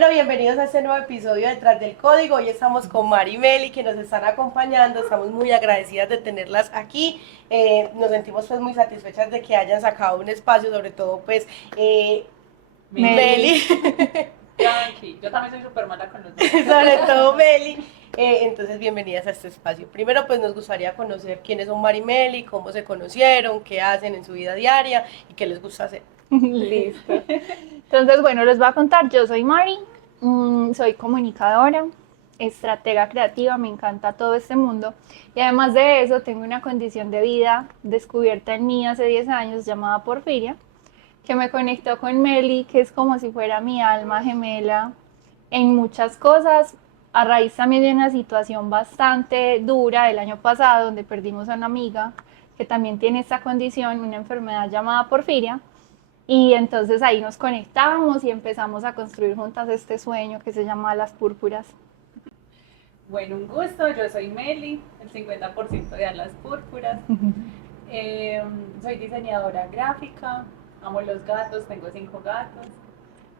Bueno, bienvenidos a este nuevo episodio Detrás del Código. Hoy estamos con Mari y Meli que nos están acompañando. Estamos muy agradecidas de tenerlas aquí. Nos sentimos pues muy satisfechas de que hayan sacado un espacio, sobre todo pues Meli. Tranqui, yo también soy súper mala con los nombres. Sobre todo Meli. Entonces, bienvenidas a este espacio. Primero, pues nos gustaría conocer quiénes son Mari y Meli, cómo se conocieron, qué hacen en su vida diaria y qué les gusta hacer. Listo. Entonces, bueno, les voy a contar. Yo soy Mari, soy comunicadora, estratega creativa, me encanta todo este mundo. Y además de eso, tengo una condición de vida descubierta en mí hace 10 años llamada porfiria, que me conectó con Meli, que es como si fuera mi alma gemela en muchas cosas, a raíz también de una situación bastante dura el año pasado, donde perdimos a una amiga que también tiene esta condición, una enfermedad llamada porfiria, y entonces ahí nos conectamos y empezamos a construir juntas este sueño que se llama Las Púrpuras. Bueno, un gusto, yo soy Meli, el 50% de Alas Púrpuras. Soy diseñadora gráfica, amo los gatos, tengo 5 gatos.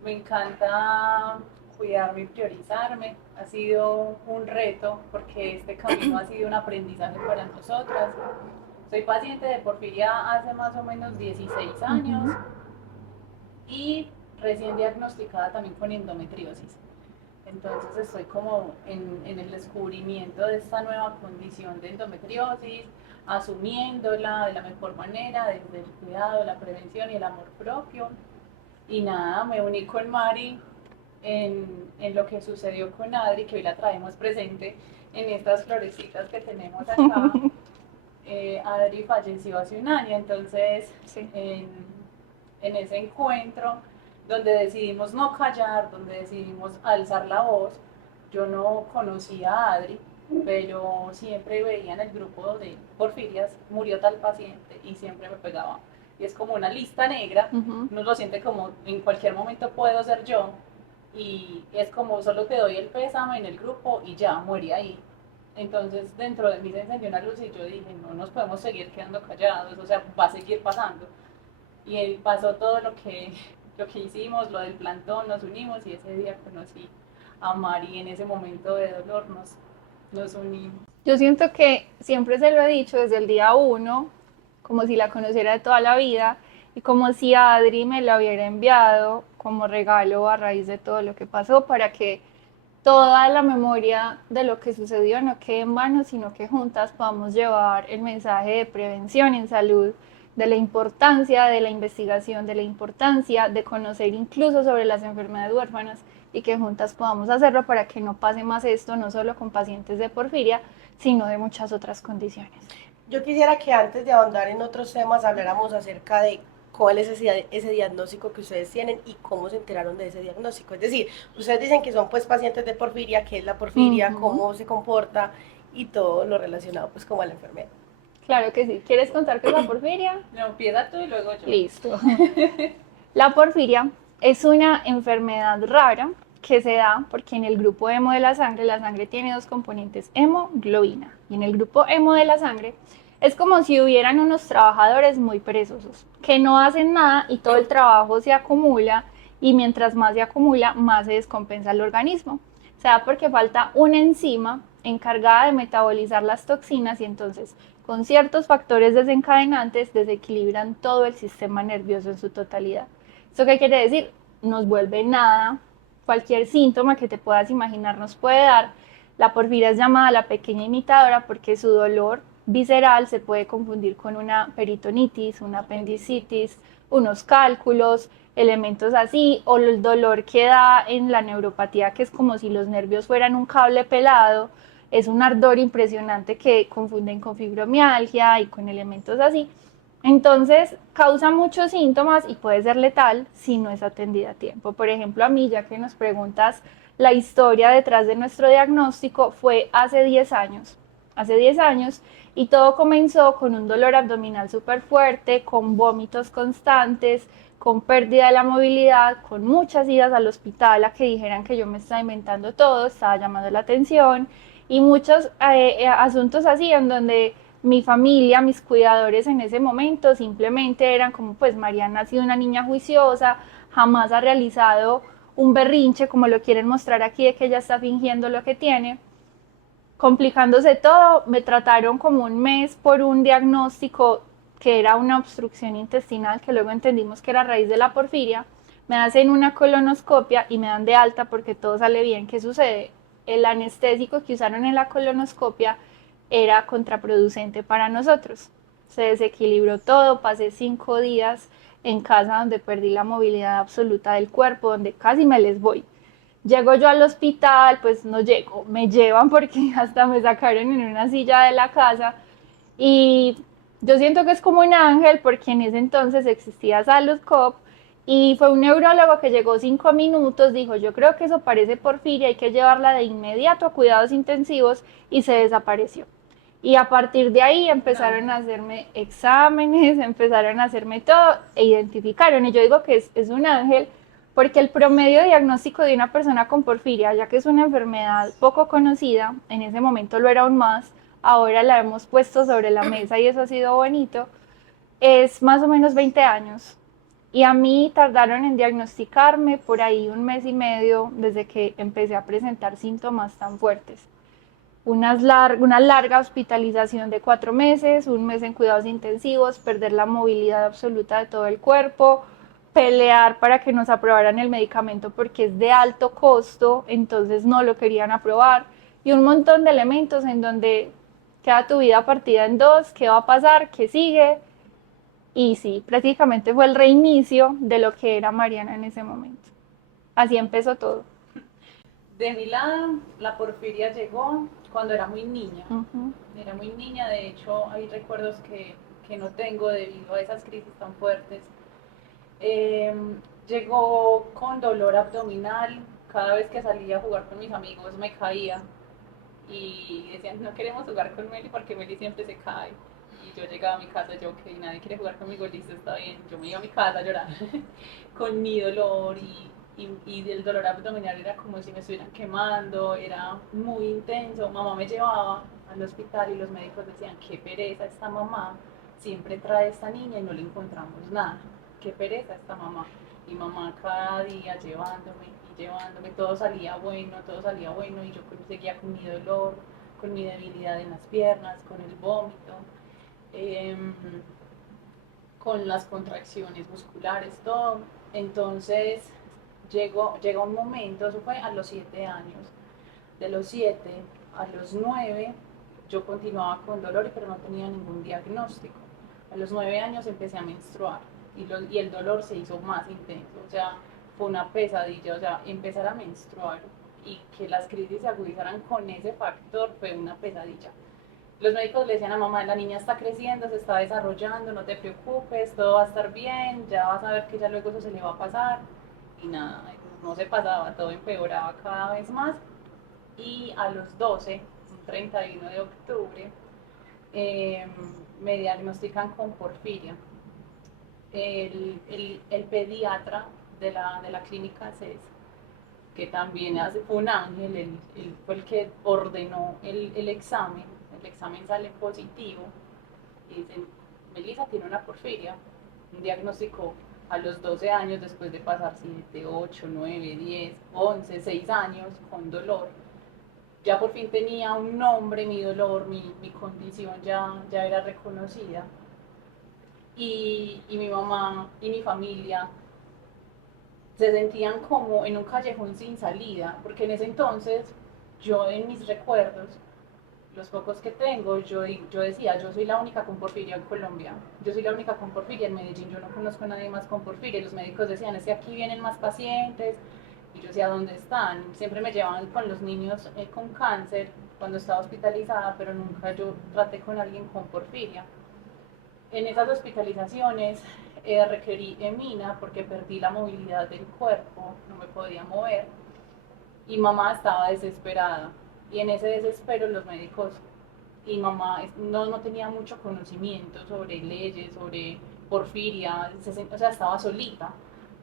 Me encanta cuidarme y priorizarme. Ha sido un reto porque este camino ha sido un aprendizaje para nosotras. Soy paciente de porfiria hace más o menos 16 años y recién diagnosticada también con endometriosis. Entonces estoy como en el descubrimiento de esta nueva condición de endometriosis, asumiéndola de la mejor manera, desde el cuidado, la prevención y el amor propio. Y nada, me uní con Mari en lo que sucedió con Adri, que hoy la traemos presente en estas florecitas que tenemos acá. Adri falleció hace un año, entonces Sí. en ese encuentro donde decidimos no callar, donde decidimos alzar la voz, yo no conocía a Adri, pero siempre veía en el grupo de porfirias, murió tal paciente y siempre me pegaba. Y es como una lista negra, uno lo siente como en cualquier momento puedo ser yo, y es como solo te doy el pésame en el grupo y ya, muere ahí. Entonces dentro de mí se encendió una luz y yo dije, no nos podemos seguir quedando callados, o sea, va a seguir pasando. Y pasó todo lo que hicimos, lo del plantón, nos unimos y ese día conocí a Mari, en ese momento de dolor nos unimos. Yo siento que siempre se lo he dicho desde el día uno, como si la conociera de toda la vida y como si Adri me lo hubiera enviado como regalo a raíz de todo lo que pasó para que toda la memoria de lo que sucedió no quede en vano, sino que juntas podamos llevar el mensaje de prevención en salud, de la importancia de la investigación, de la importancia de conocer incluso sobre las enfermedades huérfanas y que juntas podamos hacerlo para que no pase más esto, no solo con pacientes de porfiria, sino de muchas otras condiciones. Yo quisiera que antes de ahondar en otros temas habláramos acerca de cuál es ese diagnóstico que ustedes tienen y cómo se enteraron de ese diagnóstico. Es decir, ustedes dicen que son pues pacientes de porfiria, qué es la porfiria, cómo se comporta y todo lo relacionado pues como a la enfermedad. Claro que sí. ¿Quieres contar qué es la porfiria? No, empieza tú y luego yo. Listo. La porfiria es una enfermedad rara que se da porque en el grupo hemo de la sangre tiene dos componentes, hemoglobina. Y en el grupo hemo de la sangre es como si hubieran unos trabajadores muy perezosos que no hacen nada y todo el trabajo se acumula y mientras más se acumula, más se descompensa el organismo. Se da porque falta una enzima encargada de metabolizar las toxinas y entonces con ciertos factores desencadenantes desequilibran todo el sistema nervioso en su totalidad. ¿Esto qué quiere decir? Nos vuelve nada, cualquier síntoma que te puedas imaginar nos puede dar. La porfiria es llamada la pequeña imitadora porque su dolor visceral se puede confundir con una peritonitis, una apendicitis, unos cálculos, elementos así, o el dolor que da en la neuropatía, que es como si los nervios fueran un cable pelado, es un ardor impresionante que confunden con fibromialgia y con elementos así. Entonces causa muchos síntomas y puede ser letal si no es atendida a tiempo. Por ejemplo, a mí, ya que nos preguntas la historia detrás de nuestro diagnóstico, fue hace 10 años. Hace 10 años y todo comenzó con un dolor abdominal súper fuerte, con vómitos constantes, con pérdida de la movilidad, con muchas idas al hospital a que dijeran que yo me estaba inventando todo, estaba llamando la atención y muchos asuntos así en donde mi familia, mis cuidadores en ese momento simplemente eran como pues Mariana ha sido una niña juiciosa, jamás ha realizado un berrinche, como lo quieren mostrar aquí, de que ella está fingiendo lo que tiene. Complicándose todo, me trataron como un mes por un diagnóstico que era una obstrucción intestinal, que luego entendimos que era a raíz de la porfiria. Me hacen una colonoscopia y me dan de alta porque todo sale bien. ¿Qué sucede? El anestésico que usaron en la colonoscopia era contraproducente para nosotros. Se desequilibró todo, pasé 5 días en casa donde perdí la movilidad absoluta del cuerpo, donde casi me les voy. Llego yo al hospital, pues no llego, me llevan porque hasta me sacaron en una silla de la casa y yo siento que es como un ángel porque en ese entonces existía Salud Cop y fue un neurólogo que llegó 5 minutos, dijo yo creo que eso parece porfiria, hay que llevarla de inmediato a cuidados intensivos y se desapareció. Y a partir de ahí empezaron a hacerme exámenes, empezaron a hacerme todo e identificaron. Y yo digo que es un ángel porque el promedio diagnóstico de una persona con porfiria, ya que es una enfermedad poco conocida, en ese momento lo era aún más, ahora la hemos puesto sobre la mesa y eso ha sido bonito, es más o menos 20 años. Y a mí tardaron en diagnosticarme por ahí un mes y medio desde que empecé a presentar síntomas tan fuertes. Una larga hospitalización de 4 meses, un mes en cuidados intensivos, perder la movilidad absoluta de todo el cuerpo, pelear para que nos aprobaran el medicamento porque es de alto costo, entonces no lo querían aprobar, y un montón de elementos en donde queda tu vida partida en dos, qué va a pasar, qué sigue, y sí, prácticamente fue el reinicio de lo que era Mariana en ese momento. Así empezó todo. De mi lado, la porfiria llegó cuando era muy niña. Uh-huh. Era muy niña, de hecho hay recuerdos que no tengo debido a esas crisis tan fuertes. Eh, Llegó con dolor abdominal, cada vez que salía a jugar con mis amigos me caía y decían no queremos jugar con Meli porque Meli siempre se cae. Y yo llegaba a mi casa, yo que nadie quiere jugar conmigo, listo, está bien. Yo me iba a mi casa a llorar con mi dolor y el dolor abdominal era como si me estuvieran quemando, era muy intenso. Mamá me llevaba al hospital y los médicos decían, qué pereza esta mamá, siempre trae a esta niña y no le encontramos nada, qué pereza esta mamá. Y mamá cada día llevándome y llevándome, todo salía bueno y yo seguía con mi dolor, con mi debilidad en las piernas, con el vómito. Eh, con las contracciones musculares, todo. Entonces llega un momento, eso fue a los 7 años, de los 7 a los 9 yo continuaba con dolor, pero no tenía ningún diagnóstico. A los 9 años empecé a menstruar y el dolor se hizo más intenso, o sea, fue una pesadilla, o sea, empezar a menstruar y que las crisis se agudizaran con ese factor fue una pesadilla. Los médicos le decían a mamá, la niña está creciendo, se está desarrollando, no te preocupes, todo va a estar bien, ya vas a ver que ya luego eso se le va a pasar. Y nada, no se pasaba, todo empeoraba cada vez más. Y a los 12, un 31 de octubre, me diagnostican con porfiria. El pediatra de la clínica CES, que también fue un ángel, él fue el que ordenó el examen. El examen sale positivo y dicen, Melissa tiene una porfiria, un diagnóstico a los 12 años después de pasar 7, 8, 9, 10, 11, 6 años con dolor. Ya por fin tenía un nombre, mi dolor, mi condición ya era reconocida. Y mi mamá y mi familia se sentían como en un callejón sin salida, porque en ese entonces yo en mis recuerdos, los pocos que tengo, yo decía, yo soy la única con porfiria en Colombia, yo soy la única con porfiria en Medellín, yo no conozco a nadie más con porfiria, y los médicos decían, es que aquí vienen más pacientes, y yo decía, ¿dónde están? Siempre me llevaban con los niños con cáncer cuando estaba hospitalizada, pero nunca yo traté con alguien con porfiria. En esas hospitalizaciones requerí emina porque perdí la movilidad del cuerpo, no me podía mover y mamá estaba desesperada. Y en ese desespero los médicos y mamá no tenía mucho conocimiento sobre leyes, sobre porfiria, o sea, estaba solita.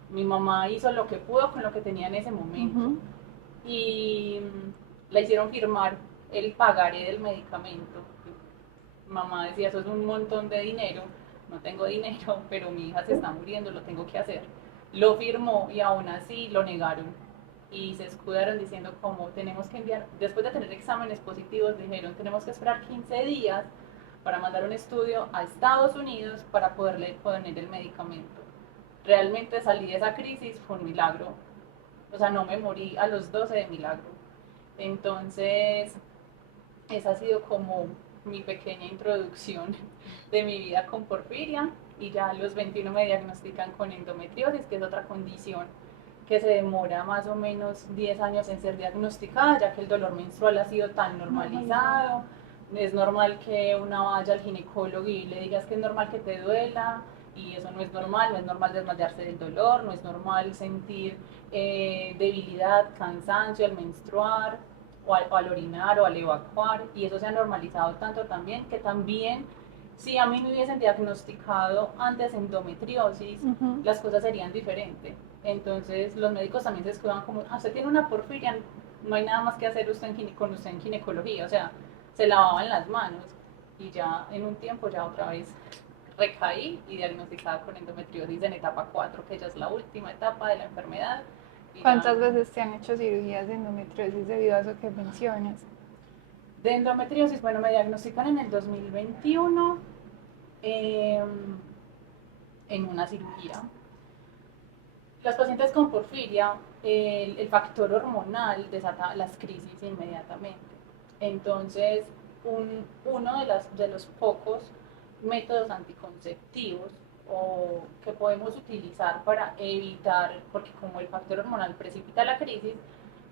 Mi mamá hizo lo que pudo con lo que tenía en ese momento. Uh-huh. Y la hicieron firmar el pagaré del medicamento. Mamá decía, eso es un montón de dinero, no tengo dinero, pero mi hija se está muriendo, lo tengo que hacer. lo firmó y aún así lo negaron y se escudaron diciendo como tenemos que enviar, después de tener exámenes positivos, dijeron tenemos que esperar 15 días para mandar un estudio a Estados Unidos para poderle poner el medicamento. Realmente salí de esa crisis, fue un milagro, o sea, no me morí a los 12 de milagro. Entonces, esa ha sido como mi pequeña introducción de mi vida con porfiria, y ya a los 21 me diagnostican con endometriosis, que es otra condición que se demora más o menos 10 años en ser diagnosticada, ya que el dolor menstrual ha sido tan normalizado. Es normal que una vaya al ginecólogo y le digas que es normal que te duela, y eso no es normal. No es normal desmayarse del dolor, no es normal sentir debilidad, cansancio al menstruar, o al orinar o al evacuar, y eso se ha normalizado tanto también que también si a mí me hubiesen diagnosticado antes endometriosis, las cosas serían diferentes. Entonces los médicos también se escudan como, usted tiene una porfiria, no hay nada más que hacer con usted en ginecología, o sea, se lavaban las manos, y ya en un tiempo ya otra vez recaí y diagnosticada con endometriosis en etapa 4, que ya es la última etapa de la enfermedad. ¿Cuántas veces te han hecho cirugías de endometriosis debido a eso que mencionas? De endometriosis, bueno, me diagnostican en el 2021 en una cirugía. Las pacientes con porfiria, el factor hormonal desata las crisis inmediatamente. Entonces, uno de los pocos métodos anticonceptivos o que podemos utilizar para evitar, porque como el factor hormonal precipita la crisis,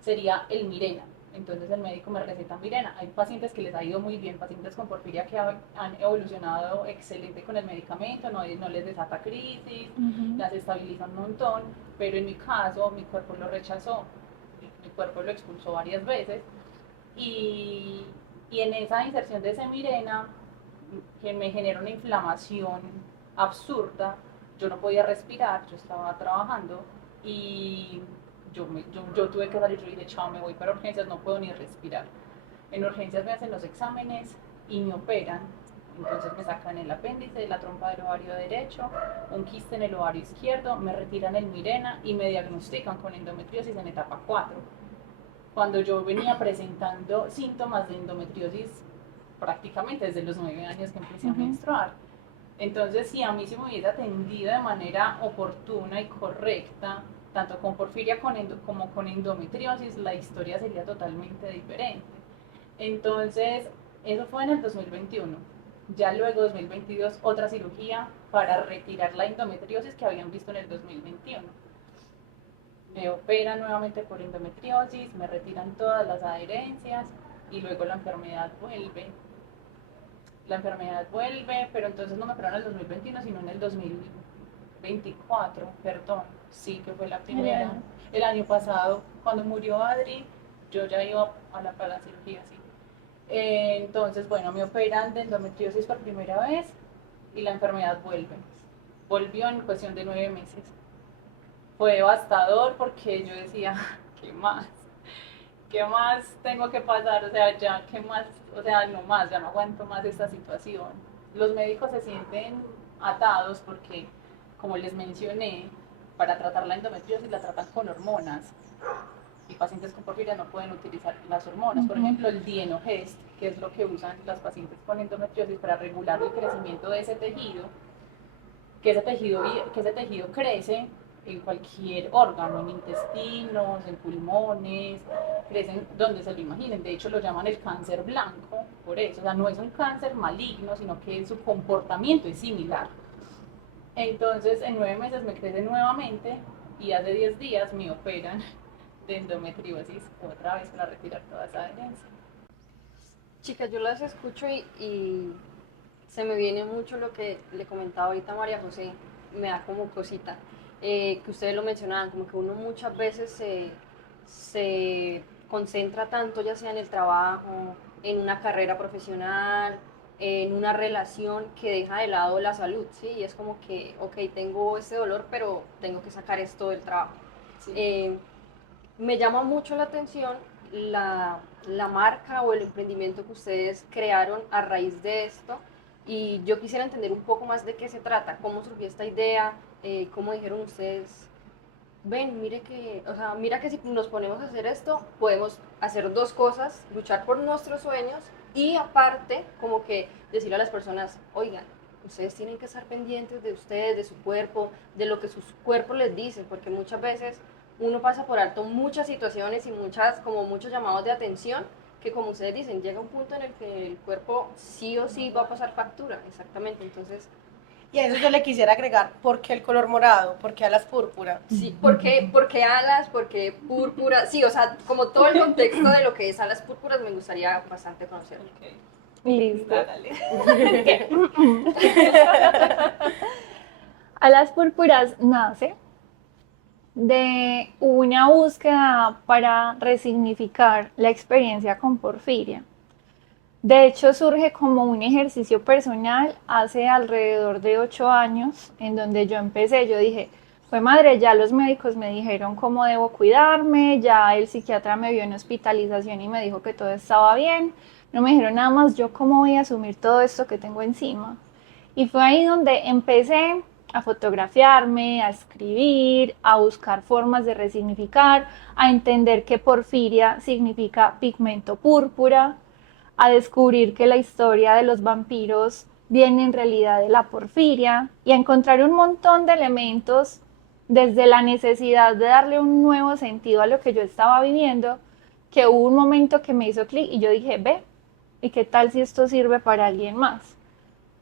sería el Mirena. Entonces el médico me receta Mirena. Hay pacientes que les ha ido muy bien, pacientes con porfiria que han evolucionado excelente con el medicamento, no les desata crisis, las estabiliza un montón, pero en mi caso mi cuerpo lo rechazó, mi cuerpo lo expulsó varias veces, y, y en esa inserción de ese Mirena, que me genera una inflamación absurda, yo no podía respirar, yo estaba trabajando y yo tuve que salir. Yo dije, chao, me voy para urgencias, no puedo ni respirar. En urgencias me hacen los exámenes y me operan. Entonces me sacan el apéndice, la trompa del ovario derecho, un quiste en el ovario izquierdo, me retiran el Mirena y me diagnostican con endometriosis en etapa 4. Cuando yo venía presentando síntomas de endometriosis prácticamente desde los 9 años que empecé a menstruar. Entonces, si a mí se me hubiese atendido de manera oportuna y correcta, tanto con porfiria como con endometriosis, la historia sería totalmente diferente. Entonces, eso fue en el 2021. Ya luego, 2022, otra cirugía para retirar la endometriosis que habían visto en el 2021. Me operan nuevamente por endometriosis, me retiran todas las adherencias y luego la enfermedad vuelve. Pero entonces no me operaron en el 2021, sino en el 2024, perdón, sí, que fue la primera. El año pasado, cuando murió Adri, yo ya iba para la cirugía, sí. Entonces, bueno, me operan de endometriosis por primera vez y la enfermedad vuelve. Volvió en cuestión de 9 meses. Fue devastador porque yo decía, ¿qué más? ¿Qué más tengo que pasar? O sea, ya, ¿qué más? O sea, no más, ya no aguanto más esta situación. Los médicos se sienten atados porque, como les mencioné, para tratar la endometriosis la tratan con hormonas. Y pacientes con porfiria no pueden utilizar las hormonas. Por ejemplo, el Dienogest, que es lo que usan las pacientes con endometriosis para regular el crecimiento de ese tejido, que ese tejido crece en cualquier órgano, en intestinos, en pulmones, crecen donde se lo imaginen. De hecho, lo llaman el cáncer blanco, por eso. O sea, no es un cáncer maligno, sino que su comportamiento es similar. Entonces, en 9 meses me crece nuevamente y hace 10 días me operan de endometriosis otra vez para retirar toda esa adherencia. Chicas, yo las escucho y se me viene mucho lo que le comentaba ahorita María José, me da como cosita, que ustedes lo mencionaban, como que uno muchas veces se concentra tanto, ya sea en el trabajo, en una carrera profesional, en una relación, que deja de lado la salud, ¿sí? Y es como que, ok, tengo este dolor, pero tengo que sacar esto del trabajo. Sí. Me llama mucho la atención la marca o el emprendimiento que ustedes crearon a raíz de esto, y yo quisiera entender un poco más de qué se trata, cómo surgió esta idea, cómo dijeron ustedes, ven, mire que, o sea, mira que si nos ponemos a hacer esto, podemos hacer dos cosas, luchar por nuestros sueños y aparte, como que decirle a las personas, oigan, ustedes tienen que estar pendientes de ustedes, de su cuerpo, de lo que sus cuerpos les dicen, porque muchas veces uno pasa por alto muchas situaciones y muchos llamados de atención, que como ustedes dicen, llega un punto en el que el cuerpo sí o sí va a pasar factura, exactamente, entonces... Y a eso yo le quisiera agregar, ¿por qué el color morado? ¿Por qué alas púrpura? Sí, porque alas, porque púrpura, sí, o sea, como todo el contexto de lo que es alas púrpuras me gustaría bastante conocerlo. Ok, Listo. dale. Alas Púrpuras nace de una búsqueda para resignificar la experiencia con Porfiria. De hecho, surge como un ejercicio personal hace alrededor de 8 años, en donde yo empecé, yo dije, fue madre, ya los médicos me dijeron cómo debo cuidarme, ya el psiquiatra me vio en hospitalización y me dijo que todo estaba bien, no me dijeron nada más, yo cómo voy a asumir todo esto que tengo encima. Y fue ahí donde empecé a fotografiarme, a escribir, a buscar formas de resignificar, a entender que porfiria significa pigmento púrpura, a descubrir que la historia de los vampiros viene en realidad de la porfiria y a encontrar un montón de elementos desde la necesidad de darle un nuevo sentido a lo que yo estaba viviendo, que hubo un momento que me hizo clic y yo dije, ve, ¿y qué tal si esto sirve para alguien más?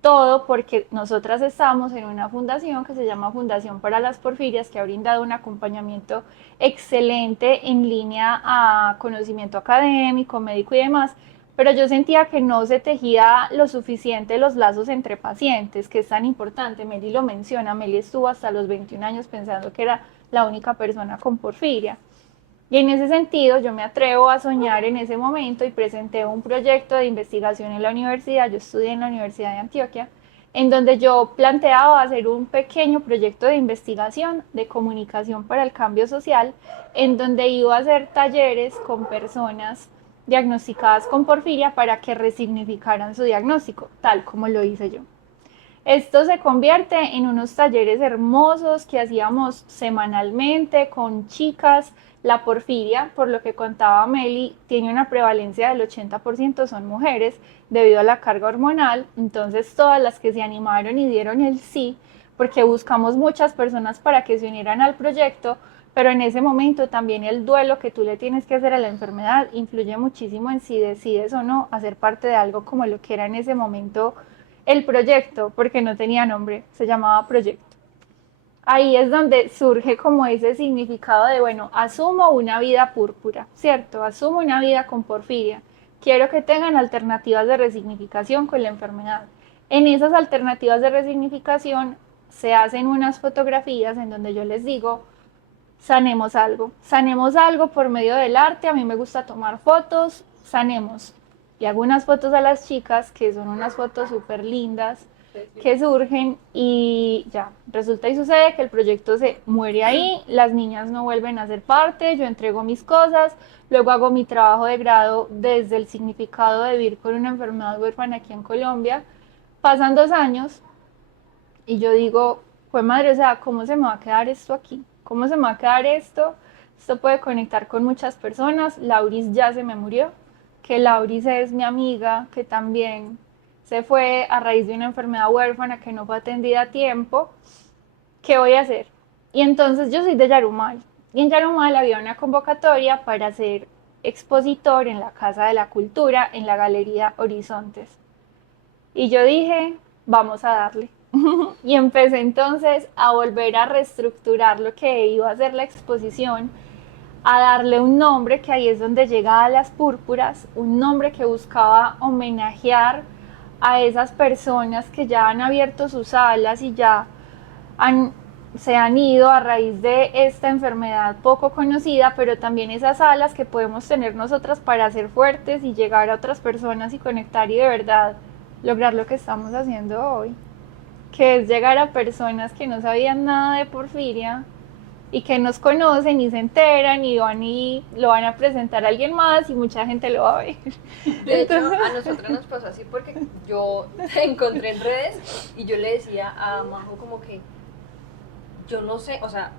Todo porque nosotras estamos en una fundación que se llama Fundación para las Porfirias, que ha brindado un acompañamiento excelente en línea a conocimiento académico, médico y demás, pero yo sentía que no se tejía lo suficiente los lazos entre pacientes, que es tan importante. Meli lo menciona, Meli estuvo hasta los 21 años pensando que era la única persona con porfiria. Y en ese sentido yo me atrevo a soñar en ese momento y presenté un proyecto de investigación en la universidad, yo estudié en la Universidad de Antioquia, en donde yo planteaba hacer un pequeño proyecto de investigación de comunicación para el cambio social, en donde iba a hacer talleres con personas diagnosticadas con porfiria para que resignificaran su diagnóstico, tal como lo hice yo. Esto se convierte en unos talleres hermosos que hacíamos semanalmente con chicas. La porfiria, por lo que contaba Meli, tiene una prevalencia del 80% son mujeres debido a la carga hormonal. Entonces todas las que se animaron y dieron el sí, porque buscamos muchas personas para que se unieran al proyecto, pero en ese momento también el duelo que tú le tienes que hacer a la enfermedad influye muchísimo en si decides o no hacer parte de algo como lo que era en ese momento el proyecto, porque no tenía nombre, se llamaba proyecto. Ahí es donde surge como ese significado de, bueno, asumo una vida púrpura, ¿cierto? Asumo una vida con porfiria. Quiero que tengan alternativas de resignificación con la enfermedad. En esas alternativas de resignificación se hacen unas fotografías en donde yo les digo, sanemos algo por medio del arte, a mí me gusta tomar fotos, sanemos. Y hago unas fotos a las chicas, que son unas fotos súper lindas, que surgen y ya, resulta y sucede que el proyecto se muere ahí, las niñas no vuelven a ser parte, yo entrego mis cosas, luego hago mi trabajo de grado desde el significado de vivir con una enfermedad huérfana aquí en Colombia, pasan 2 años y yo digo, pues madre, o sea, ¿cómo se me va a quedar esto aquí? ¿Cómo se me va a quedar esto? Esto puede conectar con muchas personas, Lauris ya se me murió, que Lauris es mi amiga, que también se fue a raíz de una enfermedad huérfana que no fue atendida a tiempo. ¿Qué voy a hacer? Y entonces yo soy de Yarumal, y en Yarumal había una convocatoria para ser expositor en la Casa de la Cultura, en la Galería Horizontes. Y yo dije, vamos a darle. Y empecé entonces a volver a reestructurar lo que iba a ser la exposición, a darle un nombre, que ahí es donde llega a las púrpuras, un nombre que buscaba homenajear a esas personas que ya han abierto sus alas y ya se han ido a raíz de esta enfermedad poco conocida, pero también esas alas que podemos tener nosotras para ser fuertes y llegar a otras personas y conectar y de verdad lograr lo que estamos haciendo hoy, que es llegar a personas que no sabían nada de porfiria y que nos conocen y se enteran y van y lo van a presentar a alguien más y mucha gente lo va a ver. De hecho, a nosotros nos pasó así porque yo te encontré en redes y yo le decía a Majo como que yo no sé, o sea,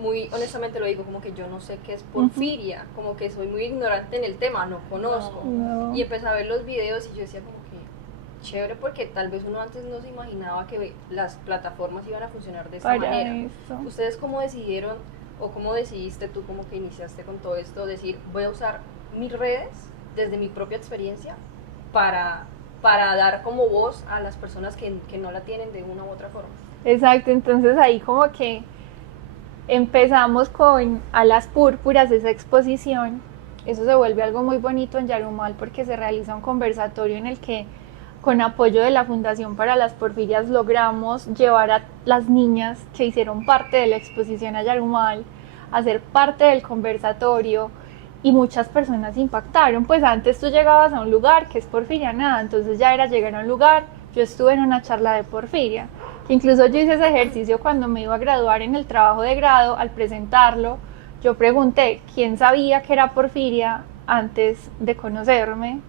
muy honestamente lo digo, como que yo no sé qué es porfiria, como que soy muy ignorante en el tema, no conozco. No. Y empecé a ver los videos y yo decía como que chévere, porque tal vez uno antes no se imaginaba que las plataformas iban a funcionar de esta Para manera. esto. ¿Ustedes cómo decidieron o cómo decidiste tú, como que iniciaste con todo esto, decir voy a usar mis redes desde mi propia experiencia para dar como voz a las personas que no la tienen de una u otra forma? Exacto, entonces ahí como que empezamos con Alas Púrpuras, esa exposición. Eso se vuelve algo muy bonito en Yarumal porque se realiza un conversatorio en el que, con apoyo de la Fundación para las Porfirias, logramos llevar a las niñas que hicieron parte de la exposición a Yarumal a ser parte del conversatorio, y muchas personas se impactaron. Pues antes tú llegabas a un lugar que es porfiria, nada, entonces ya era llegar a un lugar. Yo estuve en una charla de porfiria, que incluso yo hice ese ejercicio cuando me iba a graduar en el trabajo de grado. Al presentarlo, yo pregunté quién sabía que era porfiria antes de conocerme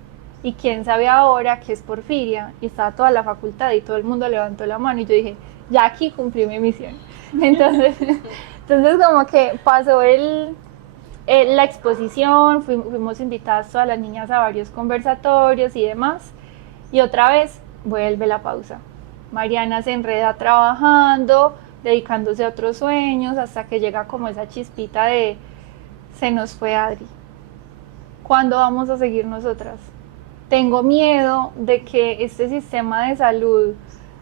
y quién sabe ahora qué es porfiria, y estaba toda la facultad y todo el mundo levantó la mano y yo dije, ya aquí cumplí mi misión. Entonces como que pasó la exposición, fuimos invitadas todas las niñas a varios conversatorios y demás, y otra vez vuelve la pausa. Mariana se enreda trabajando, dedicándose a otros sueños, hasta que llega como esa chispita de se nos fue Adri. ¿Cuándo vamos a seguir nosotras? Tengo miedo de que este sistema de salud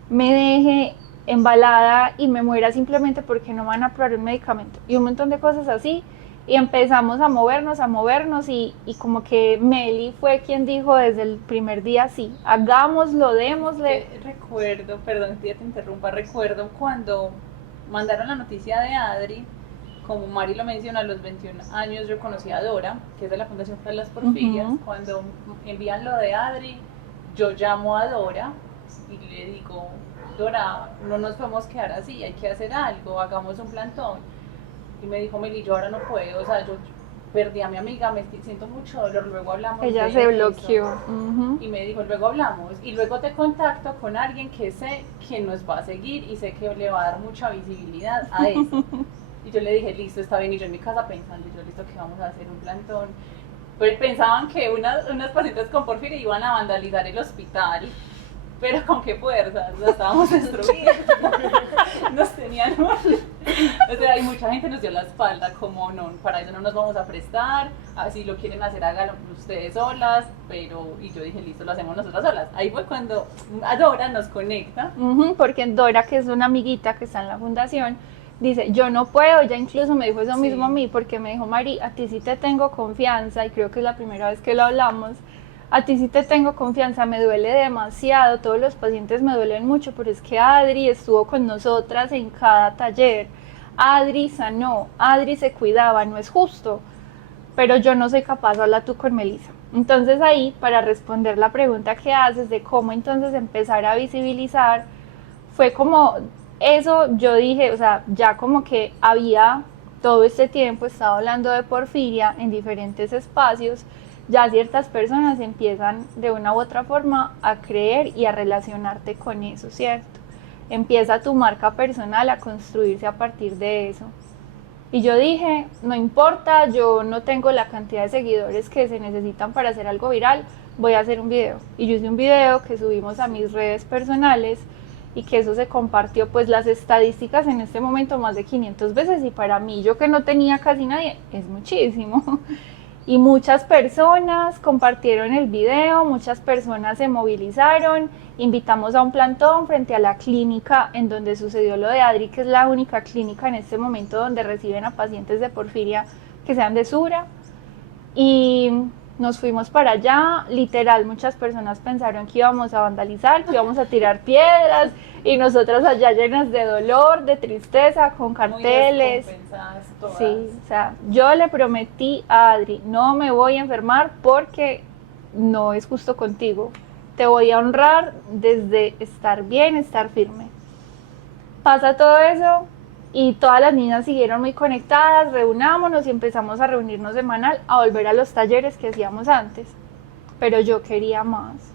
me deje embalada y me muera simplemente porque no van a aprobar un medicamento, y un montón de cosas así. Y empezamos a movernos y como que Meli fue quien dijo desde el primer día, sí, hagámoslo, démosle. Recuerdo, perdón que te interrumpa, recuerdo cuando mandaron la noticia de Adri, como Mari lo menciona, a los 21 años yo conocí a Dora, que es de la Fundación para las Porfirias. Cuando envían lo de Adri, yo llamo a Dora y le digo, Dora, no nos podemos quedar así, hay que hacer algo, hagamos un plantón. Y me dijo, Meli, yo ahora no puedo, o sea, yo perdí a mi amiga, siento mucho dolor, luego hablamos. Ella se bloqueó. Y me dijo, luego hablamos, y luego te contacto con alguien que sé que nos va a seguir y sé que le va a dar mucha visibilidad a eso. Y yo le dije, listo, está bien, y yo en mi casa pensando, listo, que vamos a hacer un plantón. Pero pensaban que unas pacientes con porfiria iban a vandalizar el hospital, pero con qué fuerzas, estábamos destruidos, nos tenían mal. O sea, y mucha gente nos dio la espalda, como no, para eso no nos vamos a prestar, así lo quieren hacer, háganlo ustedes solas, y yo dije, listo, lo hacemos nosotras solas. Ahí fue cuando Dora nos conecta. Porque Dora, que es una amiguita que está en la fundación, dice, yo no puedo. Ella incluso me dijo eso mismo a mí, porque me dijo, Mari, a ti sí te tengo confianza, y creo que es la primera vez que lo hablamos. A ti sí te tengo confianza, me duele demasiado, todos los pacientes me duelen mucho, pero es que Adri estuvo con nosotras en cada taller, Adri sanó, Adri se cuidaba, no es justo, pero yo no soy capaz, habla tú con Melissa. Entonces ahí, para responder la pregunta que haces de cómo entonces empezar a visibilizar, fue como eso. Yo dije, o sea, ya como que había todo este tiempo estado hablando de porfiria en diferentes espacios, ya ciertas personas empiezan de una u otra forma a creer y a relacionarte con eso, ¿cierto? Empieza tu marca personal a construirse a partir de eso. Y yo dije, no importa, yo no tengo la cantidad de seguidores que se necesitan para hacer algo viral, voy a hacer un video. Y yo hice un video que subimos a mis redes personales, y que eso se compartió, pues las estadísticas en este momento más de 500 veces, y para mí, yo que no tenía casi nadie, es muchísimo. Y muchas personas compartieron el video, muchas personas se movilizaron, invitamos a un plantón frente a la clínica en donde sucedió lo de Adri, que es la única clínica en este momento donde reciben a pacientes de porfiria que sean de Sura, y nos fuimos para allá. Literal, muchas personas pensaron que íbamos a vandalizar, que íbamos a tirar piedras, y nosotras allá llenas de dolor, de tristeza, con carteles. Sí, o sea, yo le prometí a Adri, no me voy a enfermar porque no es justo contigo, te voy a honrar desde estar bien, estar firme. Pasa todo eso y todas las niñas siguieron muy conectadas, reunámonos y empezamos a reunirnos semanal, a volver a los talleres que hacíamos antes. Pero yo quería más,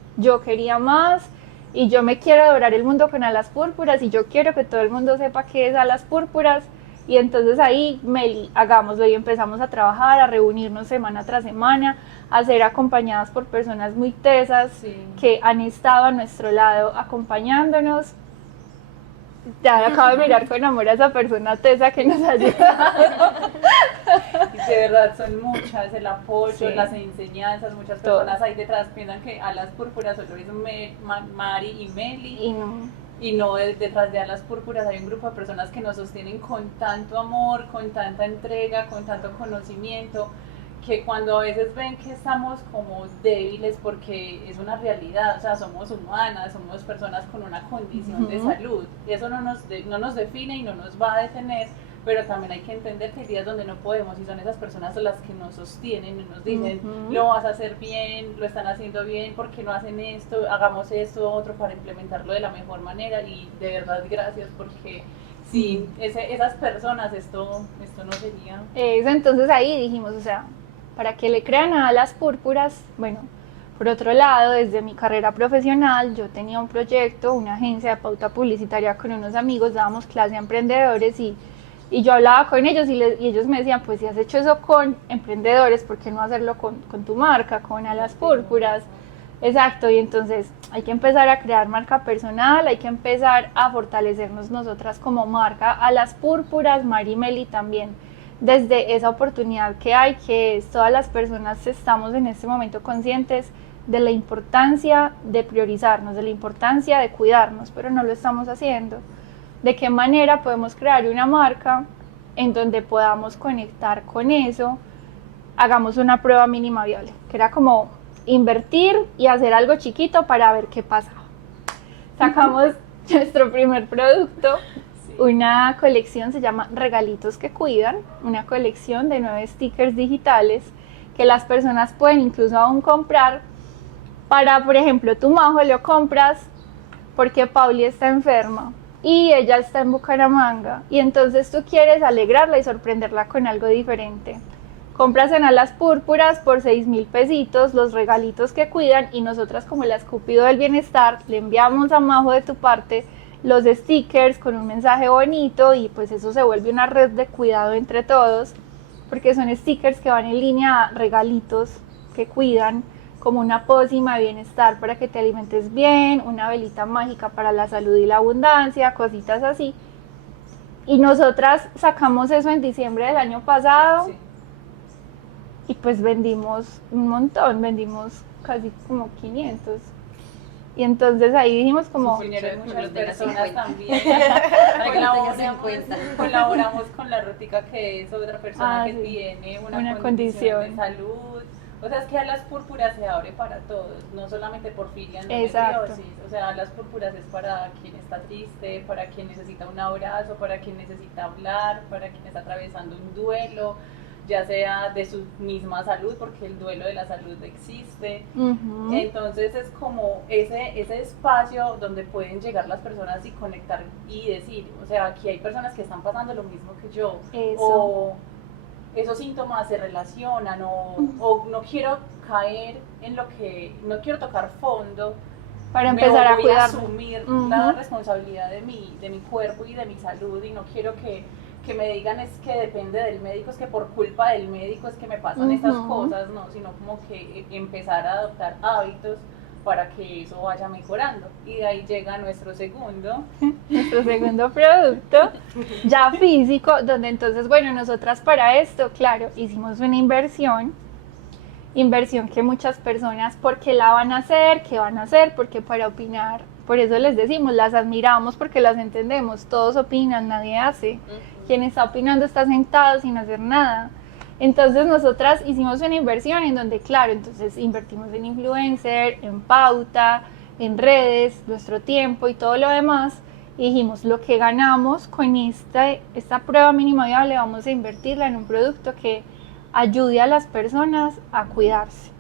y yo me quiero adorar el mundo con Alas Púrpuras, y yo quiero que todo el mundo sepa qué es Alas Púrpuras, Y entonces ahí, Meli, hagámoslo y empezamos a trabajar, a reunirnos semana tras semana, a ser acompañadas por personas muy tesas Sí. que han estado a nuestro lado acompañándonos. Ya acabo de mirar con amor a esa persona tesa que nos ayuda. Y de verdad son muchas, el apoyo, Sí. las enseñanzas, muchas Todo. personas ahí detrás piensan que Alas Púrpuras solo es Mari y Meli. Y no, Y no, detrás de Alas Púrpuras hay un grupo de personas que nos sostienen con tanto amor, con tanta entrega, con tanto conocimiento, que cuando a veces ven que estamos como débiles, porque es una realidad, o sea, somos humanas, somos personas con una condición de Ujú. salud, eso no nos define y no nos va a detener, pero también hay que entender que hay días donde no podemos y son esas personas las que nos sostienen y nos dicen, Ujú. lo vas a hacer bien, lo están haciendo bien, ¿por qué no hacen esto? Hagamos esto, otro para implementarlo de la mejor manera y de verdad gracias porque sin esas personas esto no sería. eso, entonces ahí dijimos, o sea, para que le crean a Alas Púrpuras, bueno, por otro lado, desde mi carrera profesional, yo tenía un proyecto, una agencia de pauta publicitaria con unos amigos, dábamos clase a emprendedores y yo hablaba con ellos y ellos me decían, pues si has hecho eso con emprendedores, ¿por qué no hacerlo con tu marca, con Alas Púrpuras? Exacto, y entonces hay que empezar a crear marca personal, hay que empezar a fortalecernos nosotras como marca, Alas Púrpuras, Mari y Meli también, desde esa oportunidad que hay, que es todas las personas estamos en este momento conscientes de la importancia de priorizarnos, de la importancia de cuidarnos, pero no lo estamos haciendo. ¿De qué manera podemos crear una marca en donde podamos conectar con eso? Hagamos una prueba mínima viable, que era como invertir y hacer algo chiquito para ver qué pasaba. Sacamos nuestro primer producto, Sí. una colección, se llama Regalitos que Cuidan, una colección de 9 stickers digitales que las personas pueden incluso aún comprar para, por ejemplo, tu Majo lo compras porque Pauli está enferma y ella está en Bucaramanga y entonces tú quieres alegrarla y sorprenderla con algo diferente. Compras en Alas Púrpuras por 6.000 pesitos los regalitos que cuidan y nosotras como la Escupido del Bienestar le enviamos a Majo de tu parte los stickers con un mensaje bonito y pues eso se vuelve una red de cuidado entre todos porque son stickers que van en línea a regalitos que cuidan como una pócima de bienestar para que te alimentes bien, una velita mágica para la salud y la abundancia, cositas así. Y nosotras sacamos eso en diciembre del año pasado. Sí. Y pues vendimos un montón, vendimos casi como 500. Y entonces ahí dijimos como, Vinieron muchas Cuando tenga personas 50. también. Cuando tenga 50. Colaboramos con la Rótica, que es otra persona Ah, que sí. tiene Una una condición. condición de salud. O sea, es que Alas Púrpuras se abre para todos, no solamente Porfiria Exacto. endometriosis. O sea, Alas Púrpuras es para quien está triste, para quien necesita un abrazo, para quien necesita hablar, para quien está atravesando un duelo, ya sea de su misma salud, porque el duelo de la salud existe. ujú, Entonces es como ese espacio donde pueden llegar las personas y conectar y decir, o sea, aquí hay personas que están pasando lo mismo que yo, Eso. o esos síntomas se relacionan, o no quiero caer en lo que, no quiero tocar fondo, para empezar a voy cuidar. asumir Ujú. la responsabilidad de mi cuerpo y de mi salud y no quiero que me digan es que depende del médico, es que por culpa del médico es que me pasan estas Ujú. cosas, no, sino como que empezar a adoptar hábitos para que eso vaya mejorando. Y de ahí llega nuestro segundo. Nuestro segundo producto, ya físico, donde entonces, bueno, nosotras para esto, claro, hicimos una inversión que muchas personas, ¿por qué la van a hacer? ¿Qué van a hacer? Porque para opinar, por eso les decimos, las admiramos porque las entendemos, todos opinan, nadie hace. Quien está opinando está sentado sin hacer nada. Entonces nosotras hicimos una inversión en donde, claro, entonces invertimos en influencer, en pauta, en redes, nuestro tiempo y todo lo demás. Y dijimos, lo que ganamos con esta prueba mínima viable vamos a invertirla en un producto que ayude a las personas a cuidarse.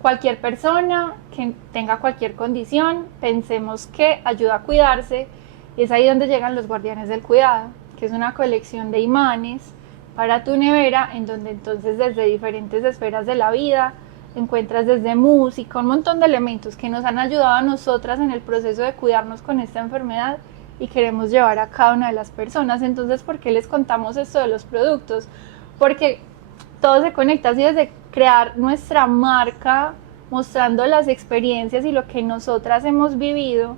Cualquier persona que tenga cualquier condición, pensemos que ayuda a cuidarse y es ahí donde llegan los guardianes del cuidado, que es una colección de imanes para tu nevera, en donde entonces desde diferentes esferas de la vida encuentras desde música, un montón de elementos que nos han ayudado a nosotras en el proceso de cuidarnos con esta enfermedad y queremos llevar a cada una de las personas. Entonces, ¿por qué les contamos esto de los productos? Porque todo se conecta, así desde crear nuestra marca, mostrando las experiencias y lo que nosotras hemos vivido,